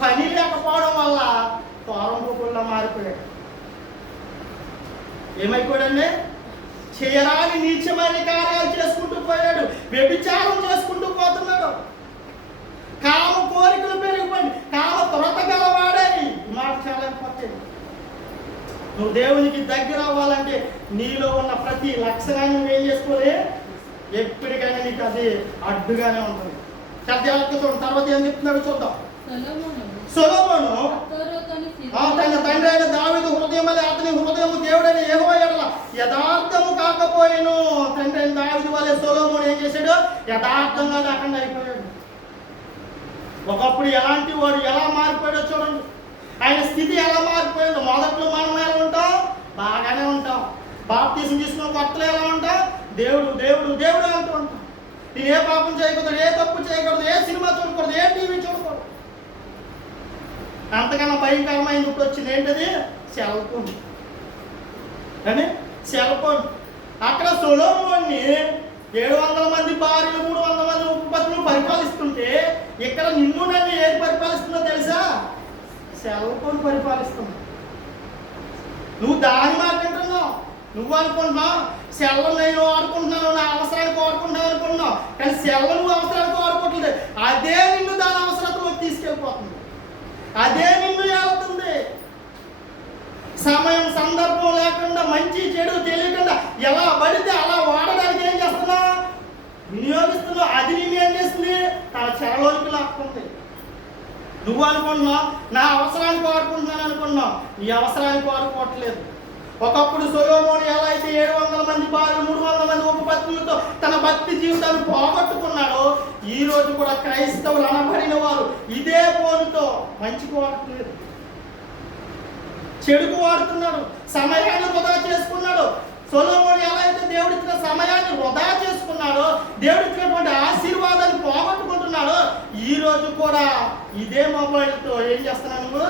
పని లేకపోవడం వల్ల తోరంపుకుల్లా మారిపోయాడు. ఏమైపోయాడండి? చేయరాని నీచమైన కార్యాలు చేసుకుంటూ పోయాడు, వ్యభిచారం చేసుకుంటూ పోతున్నాడు, కామ కోరికలు పెరిగిపోయింది, కామ త్వరత గలవాడని. ఈ మాట చాలా ఇంపార్టెంట్. నువ్వు దేవునికి దగ్గర అవ్వాలంటే నీలో ఉన్న ప్రతి లక్షణాన్ని నువ్వు ఏం చేసుకోలే, ఎప్పటికైనా నీకు అది అడ్డుగానే ఉంటుంది. చాలా జాగ్రత్తగా చూడండి. తర్వాత ఏం చెప్తున్నాడు చూద్దాం. సొలొమోను తన తండ్రి అయిన దావీదు హృదయం వలె అతని హృదయము దేవుడైన యెహోవా యెడల యథార్థము కాకపోయేను. తండ్రి అయిన దావీదు వలె సొలొమోను ఏం చేశాడు? యథార్థంగా లేకుండా అయిపోయాడు. ఒకప్పుడు ఎలాంటి వాడు ఎలా మారిపోయాడో చూడండి. ఆయన స్థితి ఎలా మారిపోయిందో. మొదట్లో మనం ఎలా ఉంటాం? బాగానే ఉంటాం. బాప్తీసం తీసుకున్న కొత్తలో ఎలా ఉంటాం? దేవుడు దేవుడు దేవుడు అంటూ ఉంటాం. నేను ఏ పాపం చేయకూడదు, ఏ తప్పు చేయకూడదు, ఏ సినిమా చూడకూడదు, ఏ టీవీ చూడకూడదు. అంతకన్నా భయంకరమైంది ఇప్పుడు వచ్చింది. ఏంటది? Cell phone. అని సెల్ ఫోన్. అక్కడ సొలొమోన్ని 700 మంది భార్యలు, 300 మంది ఉపపత్నులు పరిపాలిస్తుంటే ఇక్కడ నిన్ను నన్ను ఏది పరిపాలిస్తుందో తెలుసా? సెల్ ఫోన్ పరిపాలిస్తుంది. నువ్వు దాని మాట వింటున్నావు. నువ్వు అనుకుంటున్నావు సెల్ నేను వాడుకుంటున్నాను, నా అవసరానికి వాడుకుంటున్నావు అనుకుంటున్నావు. కానీ సెల్ నువ్వు అవసరానికి వాడుకోవట్లేదు. అదే నిన్ను దాని అవసరంలోకి తీసుకెళ్ళిపోతుంది. అదే నిన్ను ఏలుతుంది. సమయం సందర్భం లేకుండా, మంచి చెడు తెలియకుండా ఎలా పడితే అలా వాడడానికి ఏం చేస్తున్నావు? వినియోగిస్తున్నావు. అది నిన్ను ఏం చేస్తుంది? తన చెరలోకి లాక్కుంది. నువ్వు అనుకుంటున్నావు నా అవసరానికి వాడుకుంటున్నాను అనుకున్నావు. ఈ అవసరానికి వాడుకోవట్లేదు. ఒకప్పుడు సొలొమోను ఎలా అయితే 700 మంది భార్యలు, 300 మంది ఉపపత్నులతో తన భక్తి జీవితాన్ని పోగొట్టుకున్నాడో, ఈ రోజు కూడా క్రైస్తవులు అనబడిన వారు ఇదే ఫోనుతో మంచికి వాడట్లేదు, చెడుకు వాడుతున్నాడు. సమయాన్ని వృధా చేసుకున్నాడు. సొలొమోను ఎలా అయితే దేవుడిచ్చిన సమయాన్ని వృధా చేసుకున్నాడో, దేవుడిచ్చినటువంటి ఆశీర్వాదాన్ని పోగొట్టుకుంటున్నాడో, ఈ రోజు కూడా ఇదే మొబైల్తో ఏం చేస్తున్నావు? నువ్వు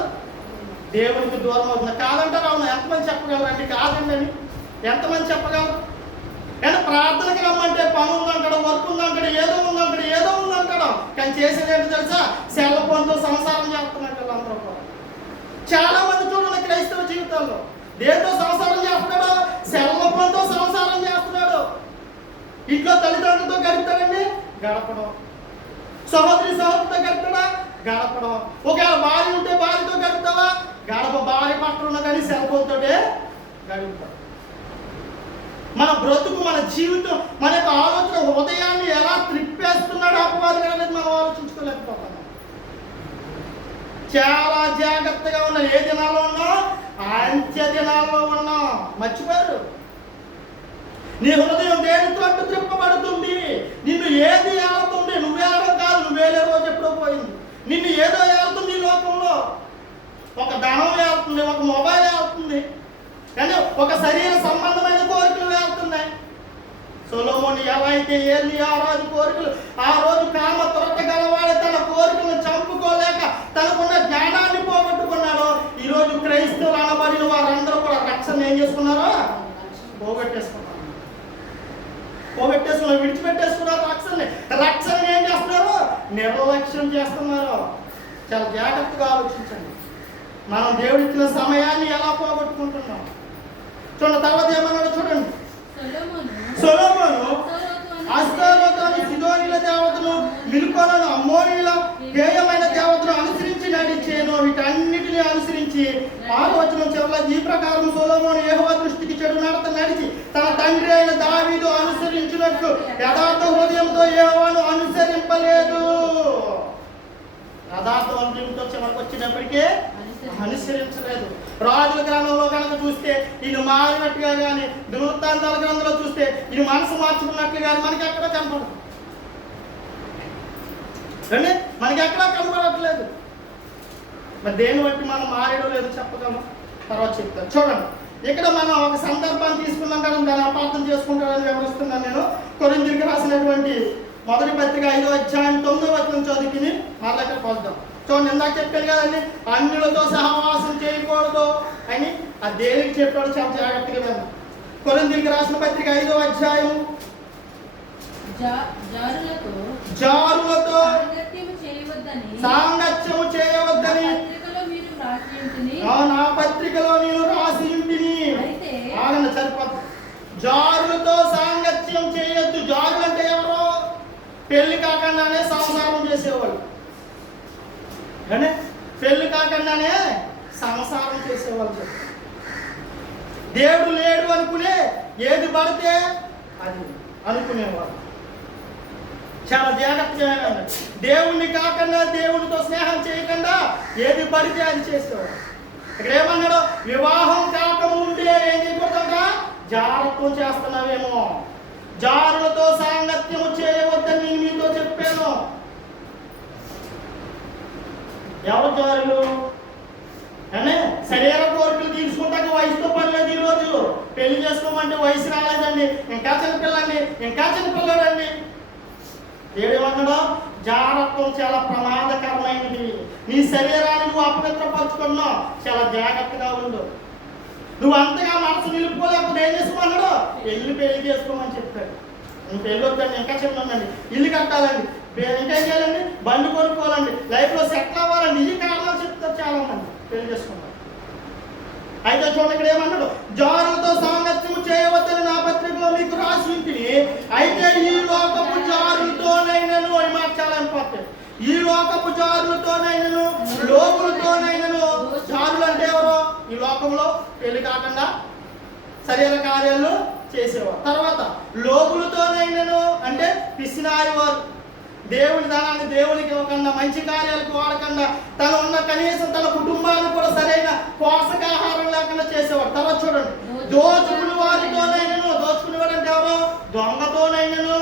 దేవునికి దూరం అవుతుంది. కాదంటారు. అవును, ఎంతమంది చెప్పగలరండి కాదండి అని? ఎంతమంది చెప్పగలరు? కానీ ప్రార్థనకి రమ్మంటే పని ఉందంటాడు, వర్క్ ఉందంటాడు, ఏదో ఉందంటాడు, ఏదో ఉందంటాడు. కానీ చేసేది ఏంటో తెలుసా? సెల్ ఫోన్తో సంసారం చేస్తున్నారు వీళ్ళందరూ కూడా. చాలా మంది చూడండి క్రైస్తవ జీవితాల్లో దేంతో సంసారం చేస్తున్నాడు? సెల్ ఫోన్తో సంసారం చేస్తున్నాడు. ఇంట్లో తల్లిదండ్రులతో గడుపుతాడండి, గడపడం. సహోదరి సహోదరితో గడుపుతాడా? గడపడం. ఒకవేళ భార్య ఉంటే భార్యతో గడుపుతావా? గడప. భార్య పక్కన ఉన్న కానీ సెల్ ఫోన్తోటే గడుపుతాడు. మన బ్రతుకు, మన జీవితం, మన యొక్క ఆలోచన హృదయాన్ని ఎలా త్రిప్పేస్తున్నాడు అపవాది అనేది మనం ఆలోచించుకోలేకపోతున్నాం. చాలా జాగ్రత్తగా ఉన్నాం. ఏ దినాల్లో ఉన్నాం? అంత్య దినాల్లో ఉన్నాం. మర్చిపోయారు. నీ హృదయం దేనితో అడ్డు త్రిప్పబడుతుంది. నిన్ను ఏది ఏలుతుంది? నువ్వేలడం కాదు, నువ్వేలే రోజు ఎప్పుడో పోయింది. నిన్ను ఏదో ఏలుతుంది ఈ లోకంలో. ఒక ధనం ఏలుతుంది, ఒక మొబైల్ ఏలుతుంది, కానీ ఒక శరీర సంబంధమైన కోరికలు వేలుతున్నాయి. సొలొమోను ఎలా అయితే ఏలి ఆ రోజు కోరికలు, ఆ రోజు కామ త్వరత గలవాడే తన కోరికలను చంపుకోలేక తనకున్న జ్ఞానాన్ని పోగొట్టుకున్నాడో, ఈరోజు క్రైస్తవులు అనబడిన వారందరూ కూడా రక్షణ ఏం చేసుకున్నారో? పోగొట్టేసుకున్నారు. విడిచిపెట్టేసుకున్నారు రక్షణని. రక్షణ ఏం చేస్తున్నారు? నిర్లక్ష్యం చేస్తున్నారు. చాలా జాగ్రత్తగా ఆలోచించండి. మనం దేవుడిచ్చిన సమయాన్ని ఎలా పోగొట్టుకుంటున్నాం? చూడండి తర్వాత ఏమన్నాడు చూడండి. సొలొమోను అష్తారోతు అనే సిదోనీల దేవతను, మిల్కోలను, అమ్మోనీయుల గేయమైన దేవతను అనుసరించి నడిచేను. వీటన్నిటిని అనుసరించి 6వ వచనం చివరిలో ఈ ప్రకారం సొలొమోను యెహోవా దృష్టికి చెడు నడత నడిచి తన తండ్రి అయిన దావీదు అనుసరించినట్లు యథార్థ హృదయంతో యెహోవాను అనుసరింపలేదు. యథార్థ హృదయంతో చివరికి వచ్చినప్పటికీ అనుసరించలేదు. రాజుల గ్రంథంలో కనుక చూస్తే ఈయన మారినట్టుగా కానీ, వృత్తాంతాల గ్రంథంలో చూస్తే ఈయన మనసు మార్చుకున్నట్లు కానీ మనకి ఎక్కడ కనపడదు. మనకి ఎక్కడా కనపడట్లేదు. మరి దేని బట్టి మనం మారేయడం లేదు చెప్పగలం, తర్వాత చెప్తాను. చూడండి, ఇక్కడ మనం ఒక సందర్భాన్ని తీసుకున్నాం కదా, దాన్ని అపార్థం చేసుకుంటారని వివరిస్తున్నాను నేను. కొరింథీయులకు రాసినటువంటి మొదటి పత్రిక 5వ అధ్యాయం 9వ వచనం చదువుకుని మళ్ళీ ఇక్కడ పోద్దాం. చూడండి, ఇందాక చెప్పాను కదండి, అన్యులతో సహవాసం చేయకూడదు అని. ఆ దేనికి చెప్పాడు చాలా జాగ్రత్తగా విన్నాం. కొరింథీయులకు రాసిన పత్రిక 5వ అధ్యాయం జారులతో సాంగత్యము చేయవద్దని నా పత్రికలో నేను రాసి ఉంటిని. ఆగండి, సరిపోతుంది. జారులతో సాంగత్యం చేయొద్దు. జారులు అంటే ఎవరు? పెళ్లి కాకుండానే సంసారం చేసేవాళ్ళు. అంటే పెళ్లి కాకుండానే సంసారం చేసేవాళ్ళు. దేవుడు లేడు అనుకునే ఏది పడితే అది అనుకునేవాళ్ళు. చాలా జాగ్రత్తగా వినండి. దేవుణ్ణి కాకుండా దేవునితో స్నేహం చేయకుండా ఏది పడితే అది చేసేవాడు. ఇక్కడ ఏమన్నాడు? వివాహం కాకముందే ఏం చేయకూడదంట? జాగ్రత్తం చేస్తున్నావేమో, జారులతో సాంగత్యము చేయవద్దని నేను మీతో చెప్పాను. ఎవరు జారులు అంటే శరీర కోరికలు తీసుకుంటాక వయసుతో పని లేదు. ఈరోజు పెళ్లి చేసుకోమంటే వయసు రాలేదండి, ఇంకా చిన్నపిల్లండి, ఇంకా చిన్నపిల్లడండి. ఏమన్నాడో? జాగ్రత్తం చాలా ప్రమాదకరమైనది. నీ శరీరాన్ని నువ్వు అపవిత్రపరుచుకున్నావు, చాలా జాగ్రత్తగా ఉండు. నువ్వు అంతగా మనసు నిలుపుకోలేకపోతే ఏం చేసుకోమన్నాడు? పెళ్లి చేసుకోమని చెప్తాడు. నువ్వు పెళ్ళి వద్దండి, ఇంకా చిన్నండి, ఇల్లు కట్టాలండి, ఇంకేం చేయాలండి, బండి కొనుక్కోవాలండి, లైఫ్లో సెటిల్ అవ్వాలండి, ఈ కారణాలు చెప్తారు చాలా మంది పెళ్లి చేసుకున్నారు. అయితే చూడండి ఇక్కడ ఏమన్నాడు? జారులతో సాంగత్యము చేయవద్దని నా పత్రికలో మీకు రాసి ఉంటుంది. అయితే ఈ లోకపు జారులతోనైనను, అని మాట చాలా ఇంపార్టెంట్. ఈ లోకపు జారులతోనైనను, లోకులతోనైనను. జారులు అంటే ఎవరు? ఈ లోకంలో పెళ్లి కాకుండా శరీర కార్యాలు చేసేవారు. తర్వాత లోకులతోనైనను అంటే పిసినారి వారు, దేవుని ధనాన్ని దేవునికి ఇవ్వకుండా, మంచి కార్యాలకు వాడకుండా, తను ఉన్న కనీసం తన కుటుంబాన్ని కూడా సరైన పోషకాహారం లేకుండా చేసేవాడు. తర్వాత చూడండి, దోచుకుని వారితోనైనను. దోచుకునేవాడు అంటే ఎవరు? దొంగతోనైనను,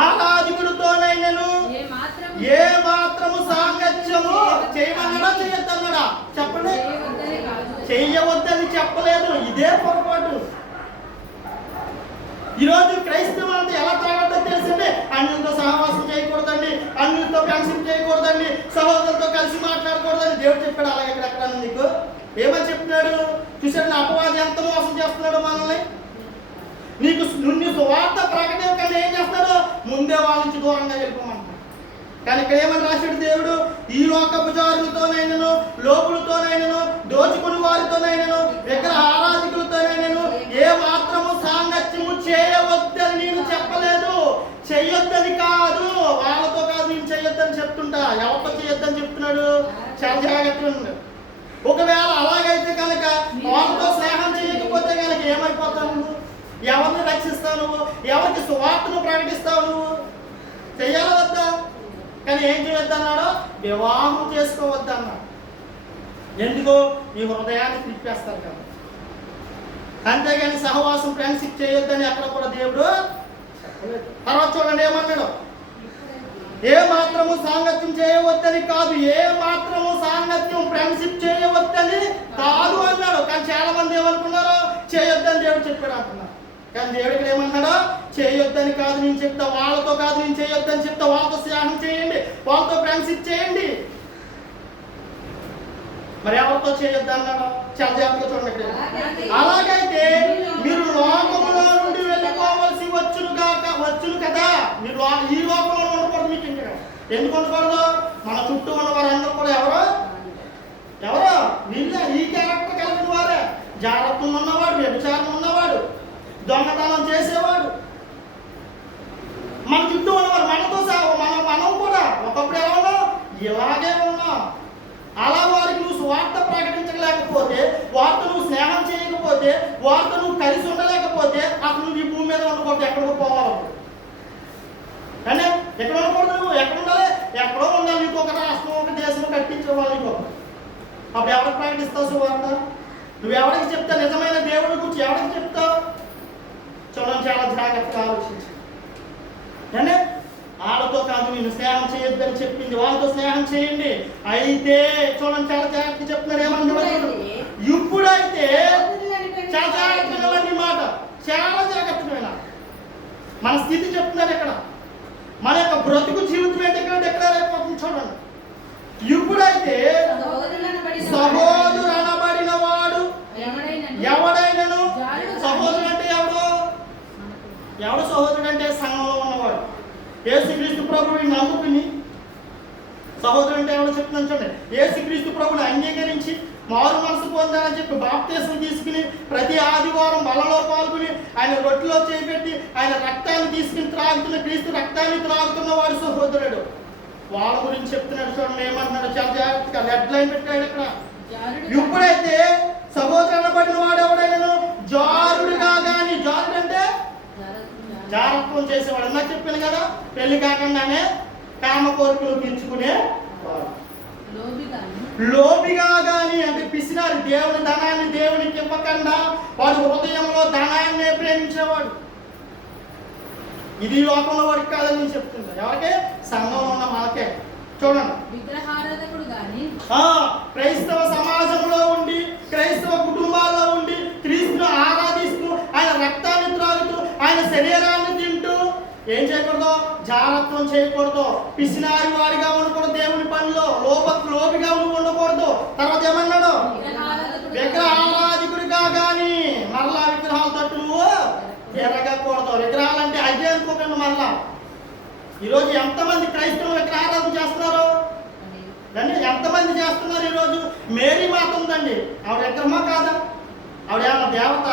ఆరాధకుడితోనైనను ఏ మాత్రము సాంగత్యము చేయమన్నాడా చేయొద్దన్నాడా? చెప్పండి. చెయ్యవద్దని చెప్పలేదు. ఇదే పొరపాటు. ఈరోజు క్రైస్తవం అంటే ఎలా తాగొద్దో తెలిసిందే. అన్యులతో సహవాసం చేయకూడదండి, అన్యులతో ఫ్రెండ్షిప్ చేయకూడదండి, సహోదరులతో కలిసి మాట్లాడకూడదని దేవుడు చెప్పాడు. అలాగే ఎక్కడెక్కడ నీకు ఏమని చెప్తున్నాడు? చూసాడు అపవాది ఎంత మోసం చేస్తున్నాడు మనల్ని. నీకు సువార్త ప్రకటించకుండా ఏం చేస్తాడు? ముందే వాళ్ళ నుంచి దూరంగా వెళ్ళిపోమంటాడు. కానీ ఇక్కడ ఏమని రాశాడు దేవుడు? ఈ లోకపు జారులతోనైనను, లోకులతోనైనను, దోచుకుని వారితోనైనను, విగ్రహ ఆరాధకులతోనైనను ఏ మాత్రము సాంగత్యము చేయవద్దని నేను చెప్పలేదు. చెయ్యొద్దని కాదు, వాళ్ళతో కాదు, నేను చెయ్యొద్దని చెప్తుంటా. ఎవరితో చేయొద్దని చెప్తున్నాడు? చాలా జాగ్రత్తగా ఉంది. ఒకవేళ అలాగైతే కనుక వాళ్ళతో స్నేహం చేయకపోతే కనుక ఏమైపోతావు నువ్వు? ఎవరిని రక్షిస్తావు నువ్వు? ఎవరికి సువార్తను ప్రకటిస్తావు నువ్వు? చెయ్యాలా వద్దా? కానీ ఏం చేయొద్దన్నాడు? వివాహం చేసుకోవద్దన్నాడు. ఎందుకు? నీ హృదయాన్ని తిప్పేస్తారు కదా. అంతేగాని సహవాసం ఫ్రెండ్షిప్ చేయొద్దని ఎక్కడ కూడా దేవుడు చెప్పలేదు. తర్వాత చూడండి ఏమన్నాడు? ఏ మాత్రము సాంగత్యం చేయవద్దని కాదు, ఏ మాత్రము సాంగత్యం ఫ్రెండ్షిప్ చేయవద్దని కాదు అన్నాడు. కానీ చాలా మంది ఏమనుకున్నారు? చేయొద్దని దేవుడు చెప్పాడు అంటున్నారు. కానీ దేవుడికి ఏమన్నాడు? చేయొద్దని కాదు నేను చెప్తా, వాళ్ళతో కాదు నేను చేయొద్దని చెప్తా, వాళ్ళతో స్నేహం చేయండి, వాళ్ళతో ఫ్రెండ్షిప్ చేయండి. మరి ఎవరితో చేయొద్దు అన్నాడు? చాలా జాగ్రత్తగా చూడండి. అలాగైతే మీరు లోకంలో నుండి వెళ్ళిపోవలసి వచ్చును కదా. మీరు ఈ లోకంలో ఉండకూడదు. మీకు ఇంకా ఎందుకు ఉండకూడదు? మన చుట్టూ ఉన్న వారందరూ కూడా ఎవరు వీళ్ళే, ఈ క్యారెక్టర్ కలిగిన వారే. జాగ్రత్తం ఉన్నవాడు, వ్యభిచారం ఉన్నవాడు, దొంగతనం చేసేవాడు, మన చుట్టూ ఉన్నవారు, మనతో మనం కూడా ఒకప్పుడు ఎలా ఉన్నాం? ఇలాగే ఉన్నాం. అలా వారికి నువ్వు స్వార్థ ప్రకటించలేకపోతే, వారితో నువ్వు స్నేహం చేయకపోతే, వారితో నువ్వు కలిసి ఉండలేకపోతే అసలు నువ్వు ఈ భూమి మీద ఉండకూడదు. ఎక్కడికో పోవాలి. అంటే ఎక్కడ ఉండకూడదు? నువ్వు ఎక్కడ ఉండాలి? ఎక్కడో ఉండాలి. నీకు ఒక రాష్ట్రం, ఒక దేశం కట్టించేవాళ్ళు నీకు. అప్పుడు ఎవరికి ప్రకటిస్తావు సువార్త? నువ్వు ఎవరికి చెప్తావు? నిజమైన దేవుడి గురించి ఎవరికి చెప్తావు? చూడండి, చాలా జాగ్రత్తగా ఆలోచించి. అంటే వాళ్ళతో కాదు నేను స్నేహం చేయొద్దని చెప్పింది, వాళ్ళతో స్నేహం చేయండి. అయితే చూడండి, చాలా జాగ్రత్త చెప్తున్నారు. ఏమన్నా ఇప్పుడైతే చాలా జాగ్రత్తగా మాట, చాలా జాగ్రత్తగా మన స్థితి చెప్తున్నారు. ఇక్కడ మన యొక్క బ్రతుకు జీవితం ఏంటి ఎక్కడ అయిపోతుంది చూడండి. ఇప్పుడైతే సహోదరు అనబడిన వాడు ఎవడైనను, సహోదరుడు అంటే ఎవడు సహోదరుడు అంటే సంఘంలో ఉన్నవాడు. యేసుక్రీస్తు ప్రభువుని నమ్ముకుని సహోదరుడు అంటే ఎవడో చెప్తున్నాను చూడండి. యేసుక్రీస్తు ప్రభువుని అంగీకరించి మారు మనసు పొందాలని చెప్పి బాప్తీసం తీసుకుని ప్రతి ఆదివారం బలలో పాల్గొని ఆయన రొట్టెలో చేపెట్టి ఆయన రక్తాన్ని తీసుకుని త్రాగుతున్న, క్రీస్తు రక్తాన్ని త్రాగుతున్న వాడు సహోదరుడు. వాళ్ళ గురించి చెప్తున్నాడు చూడండి. ఏమంటున్నాడు? చాలా జాగ్రత్తగా రెడ్ లైన్ పెట్టాడు ఇక్కడ. ఇప్పుడైతే సహోదరు అనబడిన వాడు ఎవడైనా జారుడుగా కానీ, జారుడు అంటే జారత్వం చేసేవాడు. అన్నా చెప్పాను కదా, పెళ్లి కాకుండానే కామ కోరికలు తీర్చుకునే లోబిగా గాని, అంటే పిసినారు. దేవుని ధనాన్ని దేవునికి ఇవ్వకుండా వాడు హృదయంలో ధనాన్ని ప్రేమించేవాడు. ఇది లోకంలో వాడికి కాదని చెప్తుంది. ఎవరికే? సంఘంలో ఉన్న మనకే. చూడండి, విగ్రహారాధకుడు గాని క్రైస్తవ సమాజంలో ఉండి, క్రైస్తవ కుటుంబాల్లో ఉండి, క్రీస్తును ఆరాధిస్తూ, ఆయన రక్తాన్ని త్రాగుతూ, ఆయన శరీరాన్ని తింటూ ఏం చేయకూడదు? జారత్వం చేయకూడదు. పిసినారి వాడిగా ఉండకూడదు. దేవుని పనిలో లోబిగా ఉండకూడదు. తర్వాత ఏమన్నాడు? విగ్రహారాధికుడిగా గాని మరలా విగ్రహాల తట్టు నువ్వు తిరగకూడదు. విగ్రహాలు అంటే అదే అనుకోకండి. మరలా ఈరోజు ఎంతమంది క్రైస్తవులు విగ్రహారాధన చేస్తున్నారు? ఎంతమంది చేస్తున్నారు? ఈరోజు మేరీ మాత ఉందండి, ఆవిడ విగ్రహమా కాదా? ఆవిడ ఏమన్నా దేవత?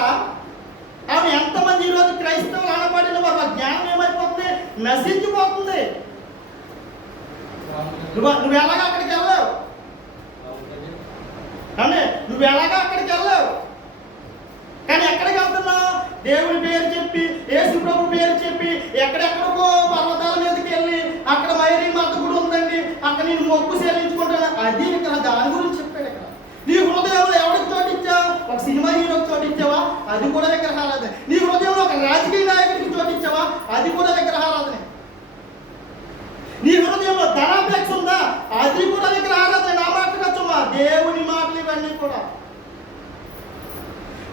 ఆవిడ ఎంతమంది ఈరోజు క్రైస్తవులు అనబడిన వారు జ్ఞానం ఏమైపోతుంది? నశించిపోతుంది. నువ్వు ఎలాగా అక్కడికి వెళ్ళావు? నువ్వు ఎలాగా అక్కడికి వెళ్ళావు? కానీ ఎక్కడికి వెళ్తున్నావు? దేవుని పేరు చెప్పి, యేసు ప్రభు పేరు చెప్పి, ఎక్కడెక్కడికో పర్వతాల మీదకి వెళ్ళి అక్కడ మైరీ మాత కూడా ఉందండి, అక్కడ నేను మొక్కు చెల్లించుకుంటాను. అది ఇక్కడ దాని గురించి చెప్పాడు. ఇక్కడ నీ హృదయంలో ఎవరికి చోటిచ్చావు? ఒక సినిమా హీరోకి చోటిచ్చావా? అది కూడా విగ్రహారాధన. నీ హృదయంలో ఒక రాజకీయ నాయకుడికి చోటిచ్చావా? అది కూడా విగ్రహారాధన. నీ హృదయంలో ధనాపేక్ష ఉందా? అది కూడా విగ్రహారాధన. నా మాట కచ్చమ్మా, దేవుని మాటలు ఇవన్నీ కూడా.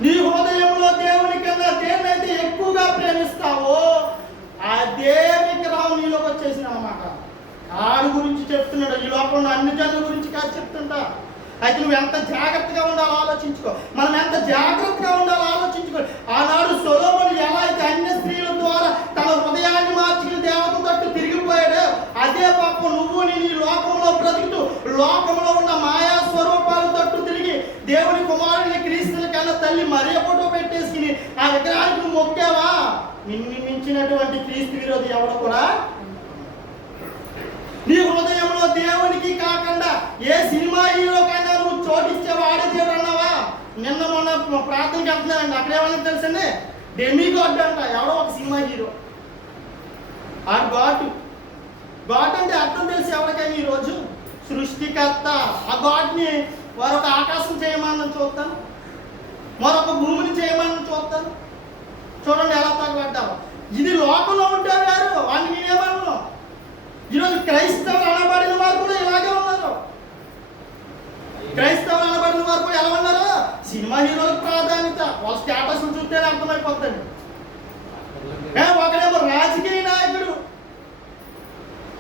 నీ హృదయంలో దేవుని కన్నా దేన్నైతే ఎక్కువగా ప్రేమిస్తావో అదే విగ్రహం నీలోకి వచ్చేసిన అన్నమాట. ఆడి గురించి చెప్తున్నాడు. ఈ లోకంలో అన్ని జనుల గురించి కాదు చెప్తుంటా. అయితే నువ్వు ఎంత జాగ్రత్తగా ఉండాలో ఆలోచించుకో. మనం ఎంత జాగ్రత్తగా ఉండాలో ఆలోచించుకో. ఆనాడు సొలొమోను ఎలా అయితే అన్య స్త్రీల ద్వారా తన హృదయాన్ని మార్చుకుని దేవత తట్టు తిరిగిపోయాడో, అదే పాపం నువ్వు నేను ఈ లోకంలో బ్రతుకుతూ లోకంలో ఉన్న మాయా స్వరూపాల తట్టు తిరిగి దేవుని కుమారుని క్రీస్తుని కన్నా తల్లి మరే ఫోటో పెట్టేసుకుని ఆ విగ్రహానికి నువ్వు మొక్కావా? నిన్ను మించినటువంటి క్రీస్తు విరోధి ఎవడు కూడా. నీ హృదయంలో దేవునికి కాకుండా ఏ సినిమా హీరోకైనా నువ్వు చోటిచ్చావా? ఆడే దేవుడు అన్నావా? నిన్న మొన్న ప్రార్థనకి వెళ్తున్నానండి, అక్కడేమన్నా తెలుసండి, డెమీ గాడ్ అంట. ఎవడో ఒక సినిమా హీరో. ఆ గాడ్ అంటే అర్థం తెలిసి ఎవరికైనా ఈరోజు సృష్టికర్త. ఆ గాడ్ని మరొక ఆకాశం చేయమని చూస్తాను, మరొక భూమిని చేయమని చూస్తాను. చూడండి ఎలా తగలడ్డావు. ఇది లోకంలో ఉంటే వేరు, వాడిని నేనేమన్నా. ఈరోజు క్రైస్తవులు అనబడిన వారు కూడా ఇలాగే ఉన్నారు. క్రైస్తవులు అనబడిన వారు కూడా ఎలా ఉన్నారు? సినిమా హీరోలకు ప్రాధాన్యత. వాళ్ళ స్టేటస్లు చూస్తేనే అర్థమైపోతుంది. ఒకడేమో రాజకీయ నాయకుడు.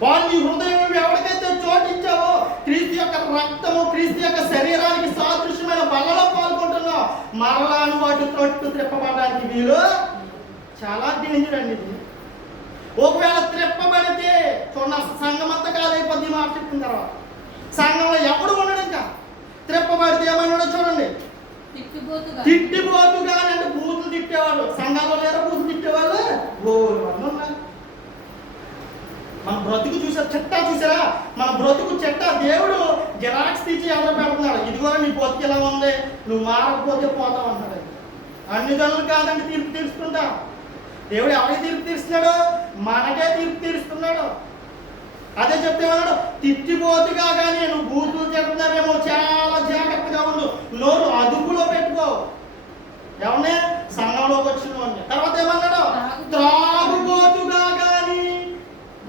వాళ్ళు నీ హృదయం ఎవరికైతే చోటిచ్చావో, క్రీస్తు యొక్క రక్తము, క్రీస్తు యొక్క శరీరానికి సాదృశ్యమైన బలలో పాల్గొంటున్నావు. మరలాను వాటి తొట్టు త్రిప్పబడడానికి వీలు చాలా డేంజర్ అండి ఇది. ఒకవేళ త్రిప్పబడితే చూడండి, సంఘం అంతా కాదైపోద్ది. మాట చెప్పిన తర్వాత సంఘంలో ఎప్పుడు ఉండడు. ఇంకా త్రిప్పబడితే ఏమన్నాడో చూడండి, తిట్టిపోతుగా అంటే బూతులు తిట్టేవాళ్ళు. సంఘాల్లో లేరా బూతులు తిట్టేవాళ్ళు? ఉన్నారు. మన బ్రతుకు చూసారా? చెట్టా చూసారా? మన బ్రతుకు చెట్టా దేవుడు జిరాక్స్ తీసి ఎవరు పెడుతున్నాడు. ఇదిగో నీ బతుకు ఎలా ఉంది, నువ్వు మారకపోతే పోతావు అంటాడు. అన్ని జనులు కాదండి తీర్పు తీర్చుకుంటా. దేవుడు ఎవరికి తీర్పు తీరుస్తున్నాడు? మనకే తీర్పు తీరుస్తున్నాడు. అదే చెప్తేమన్నాడు, తిట్టిపోతుగా కానీ నువ్వు బూతులు చెప్తున్నావేమో, చాలా జాగ్రత్తగా ఉండు, నోరు అదుపులో పెట్టుకో. ఎవరినే? సంఘంలోకి వచ్చిన. తర్వాత ఏమన్నాడు? త్రాగుబోతుగా కానీ.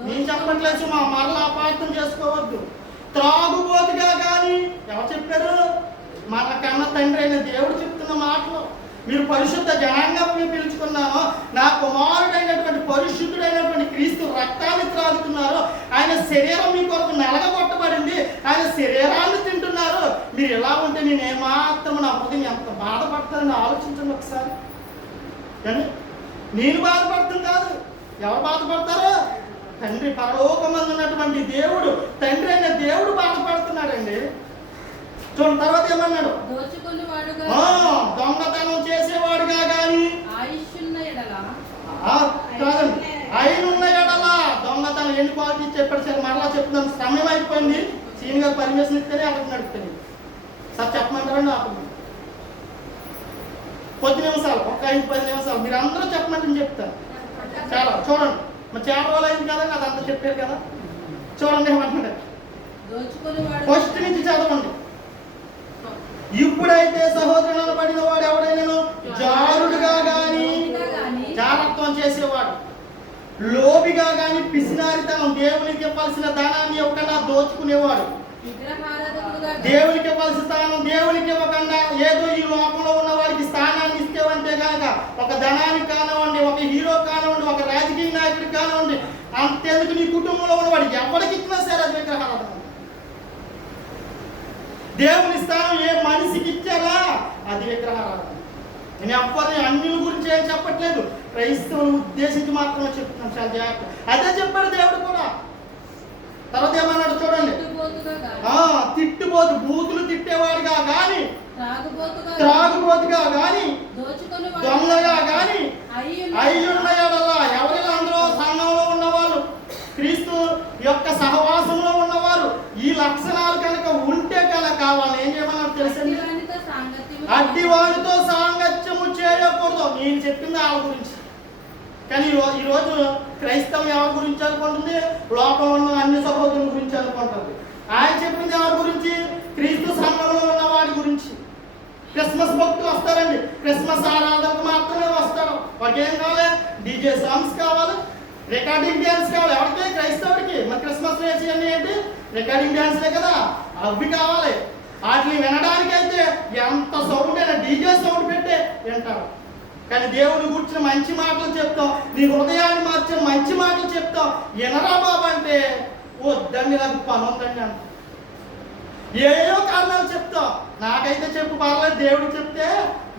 నేను చెప్పట్లేదు, మా మరలా అపార్థం చేసుకోవద్దు. త్రాగుబోతుగా కానీ ఎవరు చెప్పారు? మన కన్న తండ్రి అయిన దేవుడు చెప్తున్న మాటలు. మీరు పరిశుద్ధ జనాంగంగా పిలుచుకున్నారో, నా కుమారుడైనటువంటి పరిశుద్ధుడైనటువంటి క్రీస్తు రక్తాన్ని త్రాగుతున్నారు. ఆయన శరీరం మీ కొరకు నలగగొట్టబడింది, ఆయన శరీరాన్ని తింటున్నారు. మీరు ఎలా ఉంటే నేను ఏమాత్రం నా హృదయం ఎంత బాధపడతానని ఆలోచించండి ఒకసారి. కానీ నేను బాధపడతాను కాదు, ఎవరు బాధపడతారో? తండ్రి, పరలోకమందు ఉన్నటువంటి దేవుడు, తండ్రి అయిన దేవుడు బాధపడుతున్నాడండి. చూడండి తర్వాత ఏమన్నాడు? దొంగతనం చేసేవాడుగా కానీ, అయినున్న ఎడల దొంగతనం. ఎన్ని క్వాలిటీ చెప్పాడు సార్? మరలా చెప్తున్నాను, సమయం అయిపోయింది. సీన్ గారు పర్మిషన్ ఇస్తేనే అక్కడికి నడుపుతుంది సార్. చెప్పమంటారండి? ఆపండి. 10 నిమిషాలు, ఒక 5-10 నిమిషాలు మీరు అందరూ చెప్పమంటే చెప్తాను. చాలా చూడండి, మరి చాలా రోజులు అయింది కదా, అదంతా చెప్పారు కదా. చూడండి ఏమంటున్నాడు, ఫస్ట్ నుంచి చదవండి. ఇప్పుడైతే సహోదరులను పడిన వాడు ఎవడైనా జారుడుగా గాని, జారత్వం చేసేవాడు, లోబిగా గాని, పిసినారితనం, దేవునికి ఇవ్వాల్సిన దానాన్ని ఇవ్వకుండా దోచుకునేవాడు, దేవునికి ఇవ్వాల్సిన స్థానం దేవునికి ఇవ్వకుండా ఏదో ఈ లోకంలో ఉన్న వారికి స్థానాన్ని ఇస్తేవంటే కనుక, ఒక ధనానికి కానివ్వండి, ఒక హీరో కానివ్వండి, ఒక రాజకీయ నాయకుడికి కానివ్వండి, అంతేందుకు నీ కుటుంబంలో ఉన్నవాడు ఎవరికి ఇచ్చినా సరే అది విగ్రహారాధన. దేవుని స్థానం ఏ మనిషికి ఇచ్చారా అది విగ్రహారాధన. నేను ఎవరిని అన్యుల గురించి ఏం చెప్పట్లేదు, క్రైస్తవుని ఉద్దేశించి మాత్రమే చెప్తున్నాను, చాలా జాగ్రత్త. అదే చెప్పాడు దేవుడు కూడా. తర్వాత ఏమన్నాడు చూడండి, తిట్టుబోతు, బూతులు తిట్టేవాడుగా గాని, త్రాగుబోతుగా గాని, దొంగగా గాని అయ్యున్నయడలా. ఎవరిలో అందరూ సంఘంలో ఉన్నవాళ్ళు, క్రీస్తు యొక్క సహవాసంలో ఉన్నవారు, ఈ లక్షణాలు కనుక ఉంటే కనుక వాళ్ళు ఏం చేయమన్నారు తెలుసండి, అట్టి వారితో సాంగత్యము చేయకూడదు. నేను చెప్పింది వాళ్ళ గురించి, కానీ ఈరోజు క్రైస్తవం ఎవరి గురించి అనుకుంటుంది, లోకంలో ఉన్న అన్ని సహోదరుల గురించి అనుకుంటుంది. ఆయన చెప్పింది ఎవరి గురించి, క్రీస్తు సంఘంలో ఉన్న వాడి గురించి. క్రిస్మస్ భక్తులు వస్తారండి, క్రిస్మస్ ఆరాధనకు మాత్రమే వస్తారు. వాడికి ఏం కావాలి, డీజే సాంగ్స్ కావాలి, రికార్డింగ్ డ్యాన్స్ కావాలి. ఎవరికి, క్రైస్తవుడికి. మరి క్రిస్మస్ వేసి అన్నీ ఏంటి, రికార్డింగ్ డ్యాన్స్లే కదా, అవి కావాలి. వాటిని వినడానికి అయితే ఎంత సౌండ్ అయినా డీజే సౌండ్ పెట్టే వింటారు. కానీ దేవుని గురించి మంచి మాటలు చెప్తాం, నీ హృదయాన్ని మార్చే మంచి మాటలు చెప్తాం, ఎనరా బాబు అంటే వద్దండి నాకు పని ఉందండి అంట. ఏయో కారణాలు చెప్తాం. నాకైతే చెప్పు పర్లేదు, దేవుడికి చెప్తే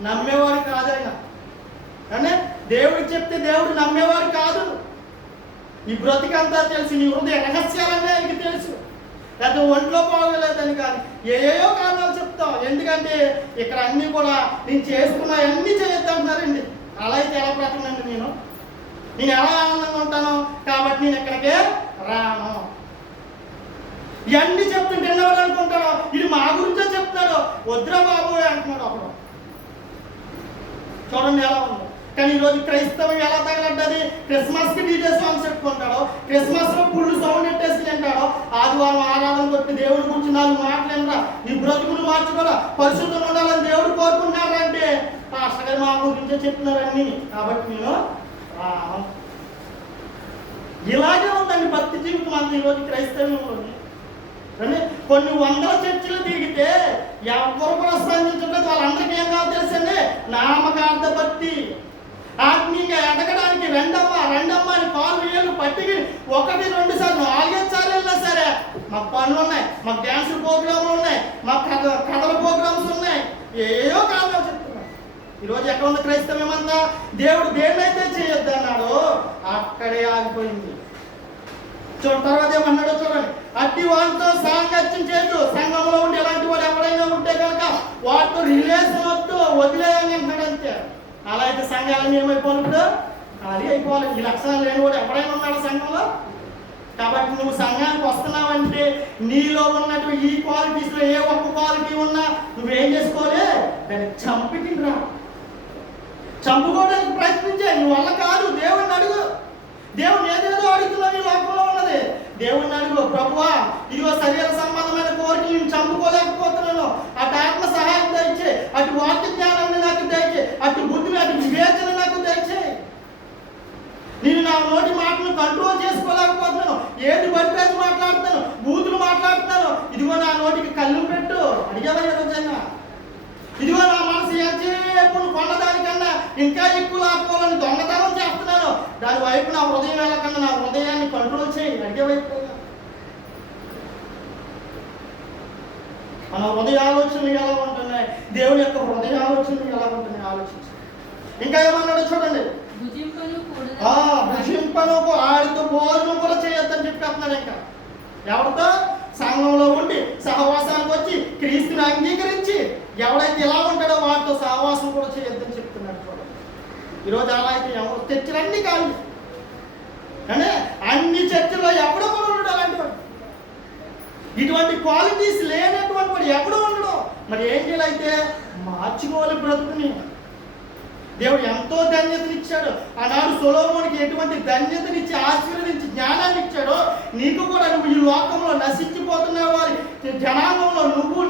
నమ్మేవాడు కాదు ఆయన. అంటే దేవుడికి చెప్తే దేవుడు నమ్మేవాడు కాదు. నీ బ్రతికంతా తెలుసు, నీ హృదయ రహస్యాలన్నీ ఆయనకి తెలుసు. లేదా ఒంట్లో బాగోలేదని కానీ ఏయో కారణాలు చెప్తాం. ఎందుకంటే ఇక్కడ అన్నీ కూడా నేను చేసుకున్నా అన్నీ చేయొద్దు అంటున్నారండి. అలా అయితే ఎలా బ్రతకండి, నేను ఎలా ఆనందంగా ఉంటాను కాబట్టి నేను ఎక్కడికే రాను. ఇవన్నీ చెప్తుంటే ఎన్నవాడు అనుకుంటాడు, ఇది మా గురించే చెప్తున్నాడు, వద్దురా బాబు అంటున్నాడు అప్పుడు. చూడండి ఎలా ఉంది. కానీ ఈరోజు క్రైస్తవం ఎలా తగలడ్డది, క్రిస్మస్కి డీజే సాంగ్స్ పెట్టుకుంటాడు, క్రిస్మస్లో ఫుల్ సౌండ్ ఎట్టేసి తింటాడు, ఆదివారం ఆరాధన కొట్టి దేవుడి గురించి 4 మాటలు వినరా, నీ బ్రతుకులు మార్చుకోరా, పరిశుద్ధంగా ఉండాలని దేవుడు కోరుకుంటున్నారంటే పాస్టర్ గారు మా గురించే చెప్తున్నారని. కాబట్టి నేను ఇలాగే ఉందండి భక్తి జీవితం అంతా ఈరోజు క్రైస్తవంలోని. అంటే కొన్ని వందల చర్చిలు తిరిగితే ఎవరు కూడా స్పందించలేదు. వాళ్ళందరికీ ఏం కావాలి తెలుసండి, నామకార్థ భక్తి. ఆత్మీయంగా ఎదగడానికి రెండమ్మ అని 4 ఏళ్ళు పట్టికి 1-2 సార్లు 4-5 సార్లు వెళ్ళినా సరే మాకు పనులు ఉన్నాయి, మాకు డ్యాన్స్ ప్రోగ్రాములు ఉన్నాయి, మాకు కథల ప్రోగ్రామ్స్ ఉన్నాయి, ఏయో కారణాలు చెప్తున్నాయి. ఈరోజు ఎక్కడ ఉంది క్రైస్తవం ఏమన్నా, దేవుడు దేన్నైతే చేయొద్దు అన్నాడో అక్కడే ఆగిపోయింది. తర్వాత ఏమన్నాడో చూడండి, అట్టి వాళ్ళతో సాంగత్యం చేయొద్దు. సంఘంలో ఉండి ఎలాంటి వాడు ఎవరైనా ఉంటే కనుక వాటితో రిలేషన్ వద్దు, వదిలేయని అంటున్నాడు అంతే. అలా అయితే సంఘాలన్నీ ఏమైపోవాలి, ఇప్పుడు ఖాళీ అయిపోవాలి. ఈ లక్షణాలు లేని వాడు ఎవరైనా ఉన్నాడు సంఘంలో. కాబట్టి నువ్వు సంఘానికి వస్తున్నావంటే నీలో ఉన్నట్టు ఈ క్వాలిటీస్లో ఏ ఒక్క క్వాలిటీ ఉన్నా నువ్వేం చేసుకోవాలి, దాన్ని చంపికిరా, చంపుకోవడానికి ప్రయత్నించే. నీ వల్ల కాదు, దేవుడిని అడుగు. దేవుని ఏదేదో అడుగుతున్నా నీ లోకంలో ఉన్నది, దేవుణ్ణి అడుగు. ప్రభువా, ఇదిగో శరీర సంబంధమైన కోరికలు నేను చంపుకోలేకపోతున్నాను, అటు ఆత్మ సహాయం దయచే, అటు వాక్య జ్ఞానాన్ని నాకు దయచే, అటు బుద్ధిని, అటు వివేచన నాకు దయచే. నేను నా నోటి మాటను కంట్రోల్ చేసుకోలేకపోతున్నాను, ఏది బట్టి అది మాట్లాడుతాను, బూతులు మాట్లాడుతున్నాను. ఇదిగో నా నోటికి కళ్ళు పెట్టు. అడిగేవా రోజైనా? ఇదిగో నా మనసు ఎంతసేపు కొన్నదానికన్నా ఇంకా ఎక్కువ లాక్కోవాలని దొంగతనం చేస్తున్నాను, దాని వైపు నా హృదయం వెళ్ళకుండా నా హృదయాన్ని కంట్రోల్ చేయి. అడిగే వైపు మన హృదయ ఆలోచనలు ఎలా ఉంటున్నాయి, దేవుని యొక్క హృదయ ఆలోచనలు ఎలా ఉంటున్నాయి ఆలోచించి. ఇంకా ఏమన్నాడు చూడండి, భుజింపను ఆడితో భోజనం కూడా చేయొద్దని చెప్పేస్తున్నాడు. ఇంకా ఎవరితో? సంఘంలో ఉండి సహవాసానికి వచ్చి క్రీస్తుని అంగీకరించి ఎవడైతే ఎలా ఉంటాడో వాటితో సహవాసం కూడా చేయొద్దని చెప్తున్నాడు. చూడండి ఈరోజు అలా అయితే చర్చలన్నీ కాదు అంటే అన్ని చర్చల్లో ఎవడో కూడా ఉండడు అలాంటి వాడు. ఇటువంటి క్వాలిటీస్ లేనటువంటి వాడు ఎవడో ఉండడు. మరి ఏం చేయాలైతే మార్చుకోవాలి బ్రతుకుని. దేవుడు ఎంతో ధన్యతనిచ్చాడు. ఆనాడు సొలొమోనుకి ఎటువంటి ధన్యతనిచ్చి ఆశీర్వదించి జ్ఞానాన్ని ఇచ్చాడో నీకు కూడా నువ్వు ఈ లోకంలో నశించిపోతున్న వారి జనాంగంలో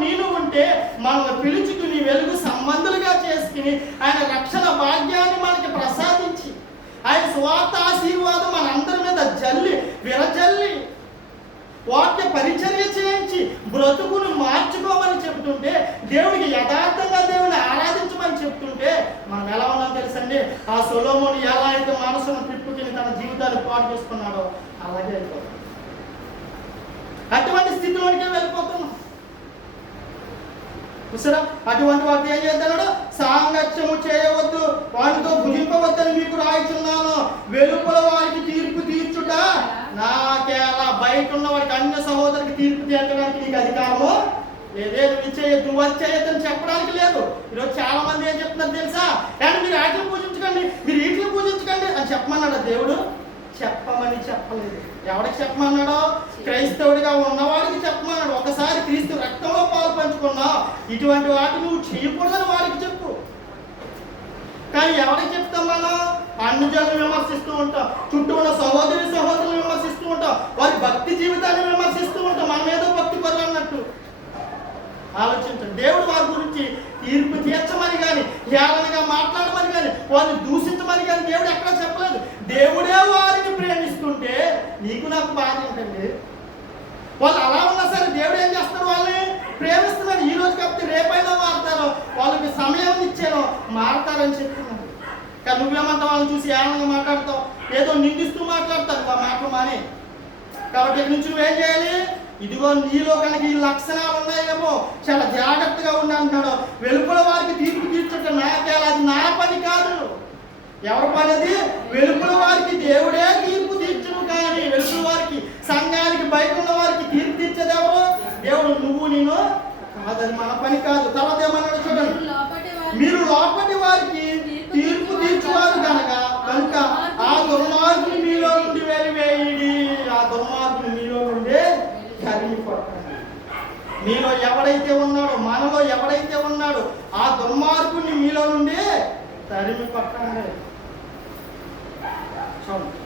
నేను ఉంటే మనం పిలుచుకుని వెలుగు సంబంధులుగా చేసుకుని ఆయన రక్షణ భాగ్యాన్ని మనకి ప్రసాదించి ఆయన స్వార్థ ఆశీర్వాదం మనందరి మీద విరజల్లి వాక్య పరిచర్య చేయించి బ్రతుకును మార్చుకోమని చెబుతుంటే, దేవుడికి యథార్థంగా దేవుని ఆరాధించమని చెప్తుంటే మనం ఎలా ఉన్నాం తెలుసండి? ఆ సొలొమోను ఎలా అయితే మనసును తిప్పుకుని తన జీవితాన్ని పాడు చేసుకున్నాడో అలాగే వెళ్ళిపోతాం. అటువంటి స్థితిలోనికే వెళ్ళిపోతున్నాం. చూసారా? అటువంటి వాటి ఏం చేస్తున్నాడు? సాంగత్యము చేయవద్దు, వారితో భుజింపవద్దని మీకు రాయిచున్నాను. వెలుపల వారికి తీర్పు తీర్చుట నాకేలా, బయట ఉన్న వారికి అన్య సహోదరికి తీర్పు తీర్చడానికి నీకు అధికారము లేదే. నువ్వు చేయొద్దు, నువ్వు అది చేయొద్దని చెప్పడానికి లేదు. ఈరోజు చాలా మంది ఏం చెప్తున్నారు తెలుసా? కానీ మీరు వాటిని పూజించకండి, మీరు వీటిని పూజించకండి అని చెప్పమన్నాడు దేవుడు? చెప్పమని చెప్పలేదు. ఎవరికి చెప్పమన్నాడో? క్రైస్తవుడిగా ఉన్నవాడికి చెప్పమన్నాడు. ఒకసారి క్రీస్తు రక్తంలో పాలు పంచుకున్నా ఇటువంటి వాటిని నువ్వు చేయకూడదని వాడికి చెప్పు. కానీ ఎవరికి చెప్తాం మనం? అన్యజనులను విమర్శిస్తూ ఉంటాం, చుట్టూ ఉన్న సహోదరులను విమర్శిస్తూ ఉంటాం, వారి భక్తి జీవితాన్ని విమర్శిస్తూ ఉంటాం, మన మీద భక్తి పరులు అన్నట్టు. ఆలోచించండి. దేవుడు వారి గురించి తీర్పు తీర్చమని కానీ, హేళనగా మాట్లాడమని కానీ, వారిని దూషించమని కానీ దేవుడు ఎక్కడా చెప్పలేదు. దేవుడే వారిని ప్రేమిస్తుంటే నీకు నాకు బాధ ఏంటండి? వాళ్ళు అలా ఉన్నా సరే దేవుడు ఏం చేస్తాడు? వాళ్ళని ప్రేమిస్తున్నాడు. ఈ రోజు కాబట్టి రేపైనా మారుతారు, వాళ్ళకి సమయం ఇచ్చాను మారుతారని చెప్తున్నాడు. కానీ నువ్వేమంటావు? వాళ్ళని చూసి హేళనగా మాట్లాడతావు, ఏదో నిందిస్తూ మాట్లాడతావు. ఆ మాటలు మానే. కాబట్టి ఇక్కడి నుంచి నువ్వేం చేయాలి? ఇదిగో నీలో కనుక ఈ లక్షణాలు ఉన్నాయేమో చాలా జాగ్రత్తగా ఉండి అంటున్నాడు. వెలుపల వారికి తీర్పు తీర్చుట నాకేలా, అది నా పని కాదు. ఎవరి పని అది? వెలుపల వారికి దేవుడే తీర్పు తీర్చును. కానీ వెలుపల వారికి, సంఘానికి బయట ఉన్న వారికి తీర్పు తీర్చేది ఎవరు? దేవుడు. నువ్వు నేను కాదు, మన పని కాదు. తర్వాత ఏమన్నాడు చూడండి, మీరు లోపటి వారికి తీర్పు తీర్చువారు కనుక ఆ దుర్మార్గుని మీలో నుండి వెలివేయుడి. ఆ దుర్మార్గుని మీలో నుండి మీలో ఎవడైతే ఉన్నాడో, మనలో ఎవడైతే ఉన్నాడో ఆ దుర్మార్గుని మీలో నుండి తరిమి పట్టండి.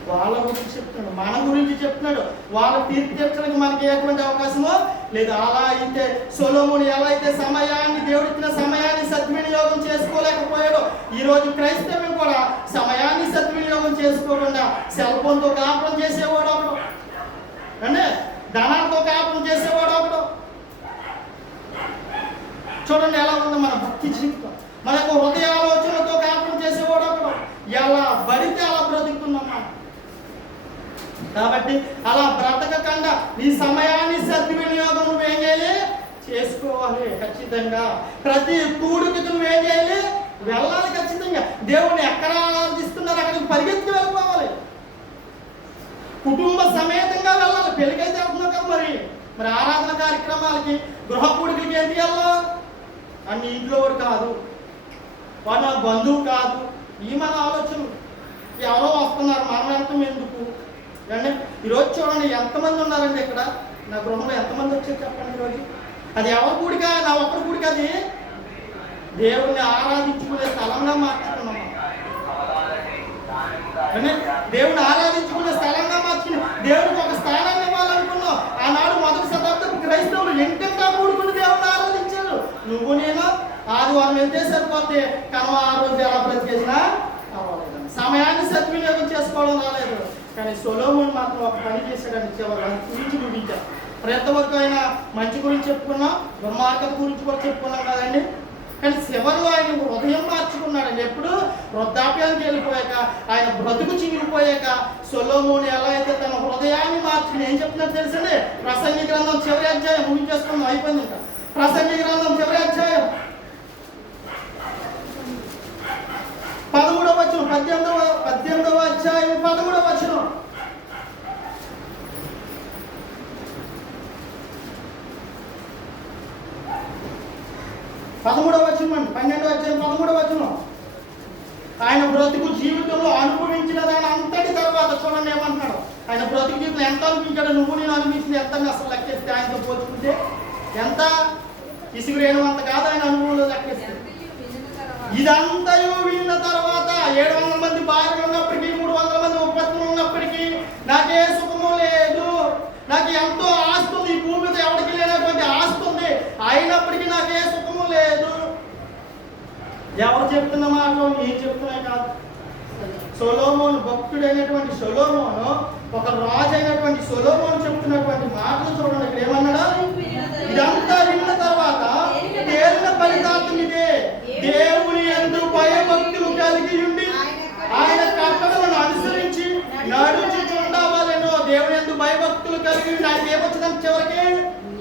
వాళ్ళ గురించి చెప్తున్నాడు, మన గురించి చెప్తున్నాడు. వాళ్ళ తీర్పు తీర్చడానికి మనకి ఎటువంటి అవకాశమో లేదు. అలా అయితే సొలొమోను ఎలా అయితే దేవుడిచ్చిన సమయాన్ని సద్వినియోగం చేసుకోలేకపోయాడో, ఈరోజు క్రైస్తవం కూడా సమయాన్ని సద్వినియోగం చేసుకోకుండా సెల్ ఫోన్తో కాపురం చేసేవాడు ఒకడు, అంటే ధనాలతో కాపురం చేసేవాడు ఒకడు. చూడండి ఎలా ఉంది మన భక్తి జీవితం. మనకు హృదయ ఆలోచనలతో కాపురం చేసేవాడు ఒకడు. ఎలా బడితే అలా బ్రతుకుతున్నాం మనం. కాబట్టి అలా బ్రతకకుండా నీ సమయాన్ని సద్వినియోగం నువ్వేం చేయాలి? చేసుకోవాలి ఖచ్చితంగా. ప్రతి కూడుకి నువ్వేం చేయాలి? వెళ్ళాలి ఖచ్చితంగా. దేవుణ్ణి ఎక్కడ ఆరాధిస్తున్నారు అక్కడికి పరిగెత్తి వెళ్ళిపోవాలి. కుటుంబ సమేతంగా వెళ్ళాలి. పెళ్ళికైతే వెళ్తున్నావు కదా, మరి ఆరాధన కార్యక్రమాలకి, గృహ కూడికలకి ఏంటి వెళ్ళాలి? అన్ని ఇంట్లో వాడు కాదు, వాడు నా బంధువు కాదు. ఈ మన ఆలోచన. ఎవరో వస్తున్నారు, మనం వెళ్తాం ఎందుకు? అంటే ఈరోజు చూడండి ఎంతమంది ఉన్నారండి ఇక్కడ. నా గృహంలో ఎంతమంది వచ్చారు చెప్పండి ఈరోజు? అది ఎవరి కూడిక? నా ఒక్కరి కూడిక. అది దేవుణ్ణి ఆరాధించుకునే స్థలంగా మార్చుకున్నాం. దేవుని ఆరాధించుకునే స్థలంగా మార్చుకుని దేవుడికి ఒక స్థానాన్ని ఇవ్వాలనుకున్నాం. ఆనాడు మొదటి శతాబ్దపు క్రైస్తవులు ఎంతెంత కూడుకుని దేవుని ఆరాధించారు. నువ్వు నేను ఆదివారం వెళ్తే సరిపోతే కనుమ ఆ రోజు ఎలా బ్రతికేసినా అవ్వలేదు. సమయాన్ని సద్వినియోగం చేసుకోవడం రాలేదు. కానీ సొలొమోను మాత్రం ఒక పని చేశాడని చివరి గురించి ముగించారు. ఎంతవరకు అయినా మంచి గురించి చెప్పుకున్నాం, దుర్మార్గత గురించి కూడా చెప్పుకున్నాం కదండి. కానీ చివరిలో ఆయన హృదయం మార్చుకున్నాడండి. ఎప్పుడు? వృద్ధాప్యానికి వెళ్ళిపోయాక, ఆయన బ్రతుకు చిగిరిపోయాక సొలొమోను ఎలా అయితే తన హృదయాన్ని మార్చుకుని ఏం చెప్తున్నారు తెలుసండి? ప్రసంగి గ్రంథం చివరి అధ్యాయం ముగించేసుకున్నాం, అయిపోయింది ఇంకా. ప్రసంగి గ్రంథం చివరి అధ్యాయం 13వ వచనం, 18వ అధ్యాయం 13వ వచనం. పదమూడవ వచనం అండి, 12వ అధ్యాయం 13వ వచనం. ఆయన బ్రతుకు జీవితంలో అనుభవించిన దాని అంతటి తర్వాత చూడండి ఏమంటున్నాడు. ఆయన బ్రతుకు జీవితంలో ఎంత అనిపించాడో నువ్వు నేను అనిపించింది ఎంత అసలు లెక్కేస్తే ఆయనతో పోల్చుకుంటే ఎంత ఇసుగురేణు అంత కాదు ఆయన అనుభవంలో లెక్కేస్తే. ఇదంతయు విన్న తర్వాత 700 మంది భార్యలు ఉన్నప్పటికీ, 300 మంది ఉపపత్తులు ఉన్నప్పటికీ నాకే సుఖము లేదు. నాకు ఎంతో ఆస్తి ఉంది, ఈ భూమి మీద ఎవరికి లేనటువంటి ఆస్తి ఉంది, అయినప్పటికీ నాకే సుఖము లేదు. ఎవరు చెప్తున్న మాటలు నేను చెప్తున్నాయి కాదు. సొలొమోను, భక్తుడైనటువంటి సొలొమోను, ఒక రాజు అయినటువంటి సొలొమోను చెప్తున్నటువంటి మాటలు చూడండి. ఇక్కడ ఏమన్నాడు? ఇదంతా విన్న తర్వాత తేలిన ఫలితార్థం ఇదే, దేవుని యందు భయభక్తులు కలిగి ఉండి ఆయన కట్టడలను అనుసరించి నడుచుచుండవలెను. దేవుని యందు భయభక్తులు కలిగి ఉండి ఆయనకి ఏమొచ్చిందంటే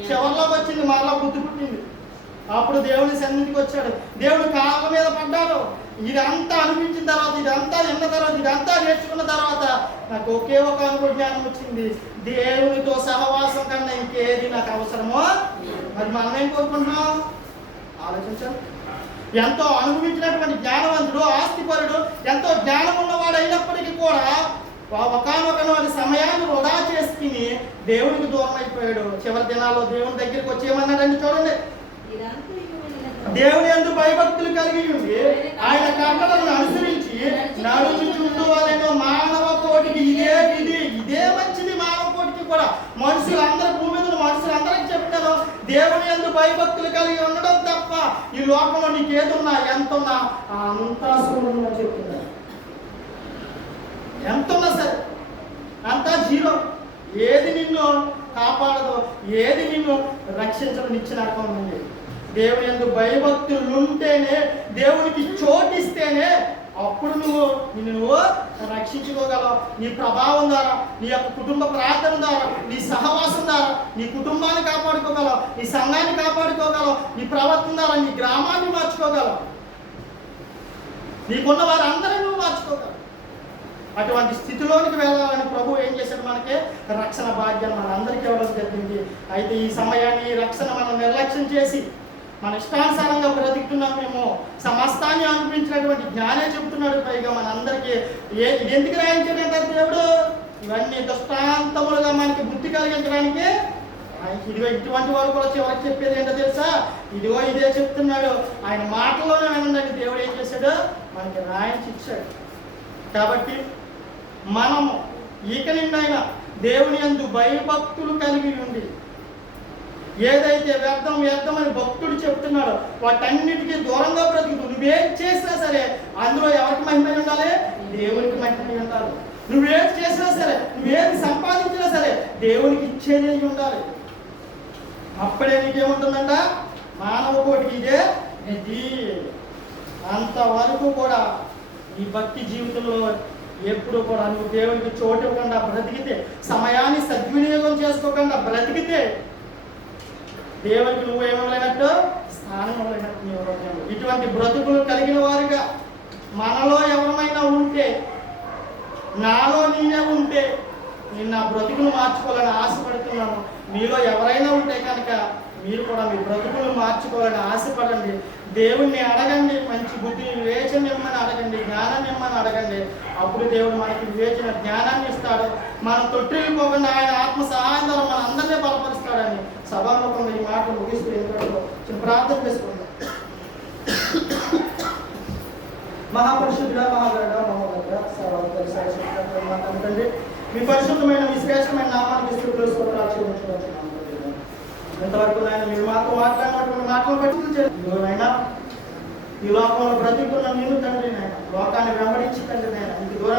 చివరిలో వచ్చింది, మరలా బుద్ధి పుట్టింది. అప్పుడు దేవుని సన్నిధికి వచ్చాడు, దేవుని కాళ్ళ మీద పడ్డాడు. ఇదంతా అనిపించిన తర్వాత, ఇదంతా విన్న తర్వాత, ఇదంతా నేర్చుకున్న తర్వాత నాకు ఒకే ఒక జ్ఞానం వచ్చింది, దేవునితో సహవాసం కన్నా ఇంకేది నాకు అవసరమో. మరి మనం ఏం కోరుకుంటున్నాం ఆలోచించాలి. ఎంతో అనుభవించినటువంటి జ్ఞానవంతుడు, ఆస్తిపరుడు, ఎంతో జ్ఞానం ఉన్నవాడు అయినప్పటికీ కూడా ఒకనొక సమయాన్ని వృధా చేసుకుని దేవునికి దూరం అయిపోయాడు. చివరి దినాల్లో దేవుని దగ్గరికి వచ్చి ఏమన్నాడండి చూడండి, దేవుని యందు భయభక్తులు కలిగి ఉండి ఆయన కట్టడలను అనుసరించి నడుచుచుండవలెను. మానవ కోటికి ఇదే విధి, ఇదే మంచిది. మానవ కోటికి కూడా మనుషులందరూ, భూమి మీద మనుషులందరికీ చెప్తాను, దేవుని యందు భయభక్తులు కలిగి ఉండడం తప్ప ఈ లోకంలో నీకు ఏదున్నా ఎంతున్నా అంతా శూన్యం చెప్తున్నా. ఎంతున్నా సరే అంతా జీరో. ఏది నిన్ను కాపాడదో, ఏది నిన్ను రక్షించడం ఇచ్చిన అర్థం ఉంది. దేవుని యందు భయభక్తులు ఉంటేనే, దేవునికి చోటిస్తేనే అప్పుడు నువ్వు రక్షించుకోగలవు. నీ ప్రభావం ద్వారా, నీ యొక్క కుటుంబ ప్రార్థన ద్వారా, నీ సహవాసం ద్వారా నీ కుటుంబాన్ని కాపాడుకోగలవు, నీ సంఘాన్ని కాపాడుకోగలవు, నీ ప్రవర్తన ద్వారా నీ గ్రామాన్ని మార్చుకోగలవు, నీకున్న వారందరినీ నువ్వు మార్చుకోగలవు. అటువంటి స్థితిలోనికి వెళ్ళాలని ప్రభు ఏం చేశాడు? మనకి రక్షణ భాగ్యం మనందరికీ ఇవ్వడం జరిగింది. అయితే ఈ సమయాన్ని, ఈ రక్షణ మనం నిర్లక్ష్యం చేసి మన ఇష్టానుసారంగా బ్రతుకుతున్నామేమో. సమస్తాన్ని అనిపించినటువంటి జ్ఞానే చెబుతున్నాడు. పైగా మనందరికీ ఎందుకు రాయించాడంటే దేవుడు ఇవన్నీ దృష్టాంతములుగా మనకి బుద్ధి కలిగించడానికి. ఇదిగో ఇటువంటి వారు కూడా చివరికి చెప్పేది ఏంటో తెలుసా? ఇదిగో ఇదే చెప్తున్నాడు. ఆయన మాటల్లోనే వినండి, దేవుడు ఏం చేశాడు? మనకి రాయించి ఇచ్చాడు. కాబట్టి మనము ఇక నిండైనా దేవుని యందు భయభక్తులు కలిగి ఉండి, ఏదైతే వ్యర్థమని భక్తుడు చెప్తున్నాడో వాటన్నిటికీ దూరంగా బ్రతుకుతూ నువ్వేం చేసినా సరే అందులో ఎవరికి మహిమ ఉండాలి? దేవునికి మహిమ ఉండాలి. నువ్వేం చేసినా సరే, నువ్వేది సంపాదించినా సరే దేవునికి ఇచ్చేది ఉండాలి. అప్పుడే నీకేముంటుందంట? మానవ కోటికి ఇదే ఇది. అంతవరకు కూడా ఈ భక్తి జీవితంలో ఎప్పుడు కూడా నువ్వు దేవునికి చోటు ఇవ్వకుండా బ్రతికితే, సమయాన్ని సద్వినియోగం చేసుకోకుండా బ్రతికితే దేవునికి నువ్వు ఏమవలేనట్టు? స్థానం ఇవ్వలేనట్టు. ఇటువంటి బ్రతుకులు కలిగిన వారుగా మనలో ఎవరైనా ఉంటే, నాలో నేనే ఉంటే నేను నా బ్రతుకులు మార్చుకోవాలని ఆశపడుతున్నాను. మీలో ఎవరైనా ఉంటే కనుక మీరు కూడా మీ బ్రతుకులు మార్చుకోవాలని ఆశపడండి. దేవుణ్ణి అడగండి, మంచి బుద్ధి వివేచన ఇమ్మని అడగండి, జ్ఞానం ఇమ్మని అడగండి. అప్పుడు దేవుడు మనకి వివేచన జ్ఞానాన్ని ఇస్తాడు. మనం తొట్టిల్లిపోకుండా ఆయన ఆత్మ సహాయం ద్వారా మన అందరినీ బలపరుస్తాడని సభాముఖంగా ఈ మాటలు ముగిస్తూ ఎందుకంటే ప్రార్థన చేసుకుందాం. మహాపరిశుద్ధుడా, మహాగరుడా, మహోన్నతుడా, సర్వోన్నతుడా, మీ పరిశుద్ధమైన, మీ శ్రేష్టమైన నామానికి స్తుతులు స్తోత్రాలు చెల్లించుకుంటున్నాము. ఇంతవరకు ఆయన మీరు మాతో మాట్లాడినటువంటి మాటలు బట్టి నాయన ఈ లోకంలో బ్రతుకున్న మీరు తండ్రి, నాయన లోకాన్ని వెంబడించి తండ్రి, నాయన ఇంక దూరం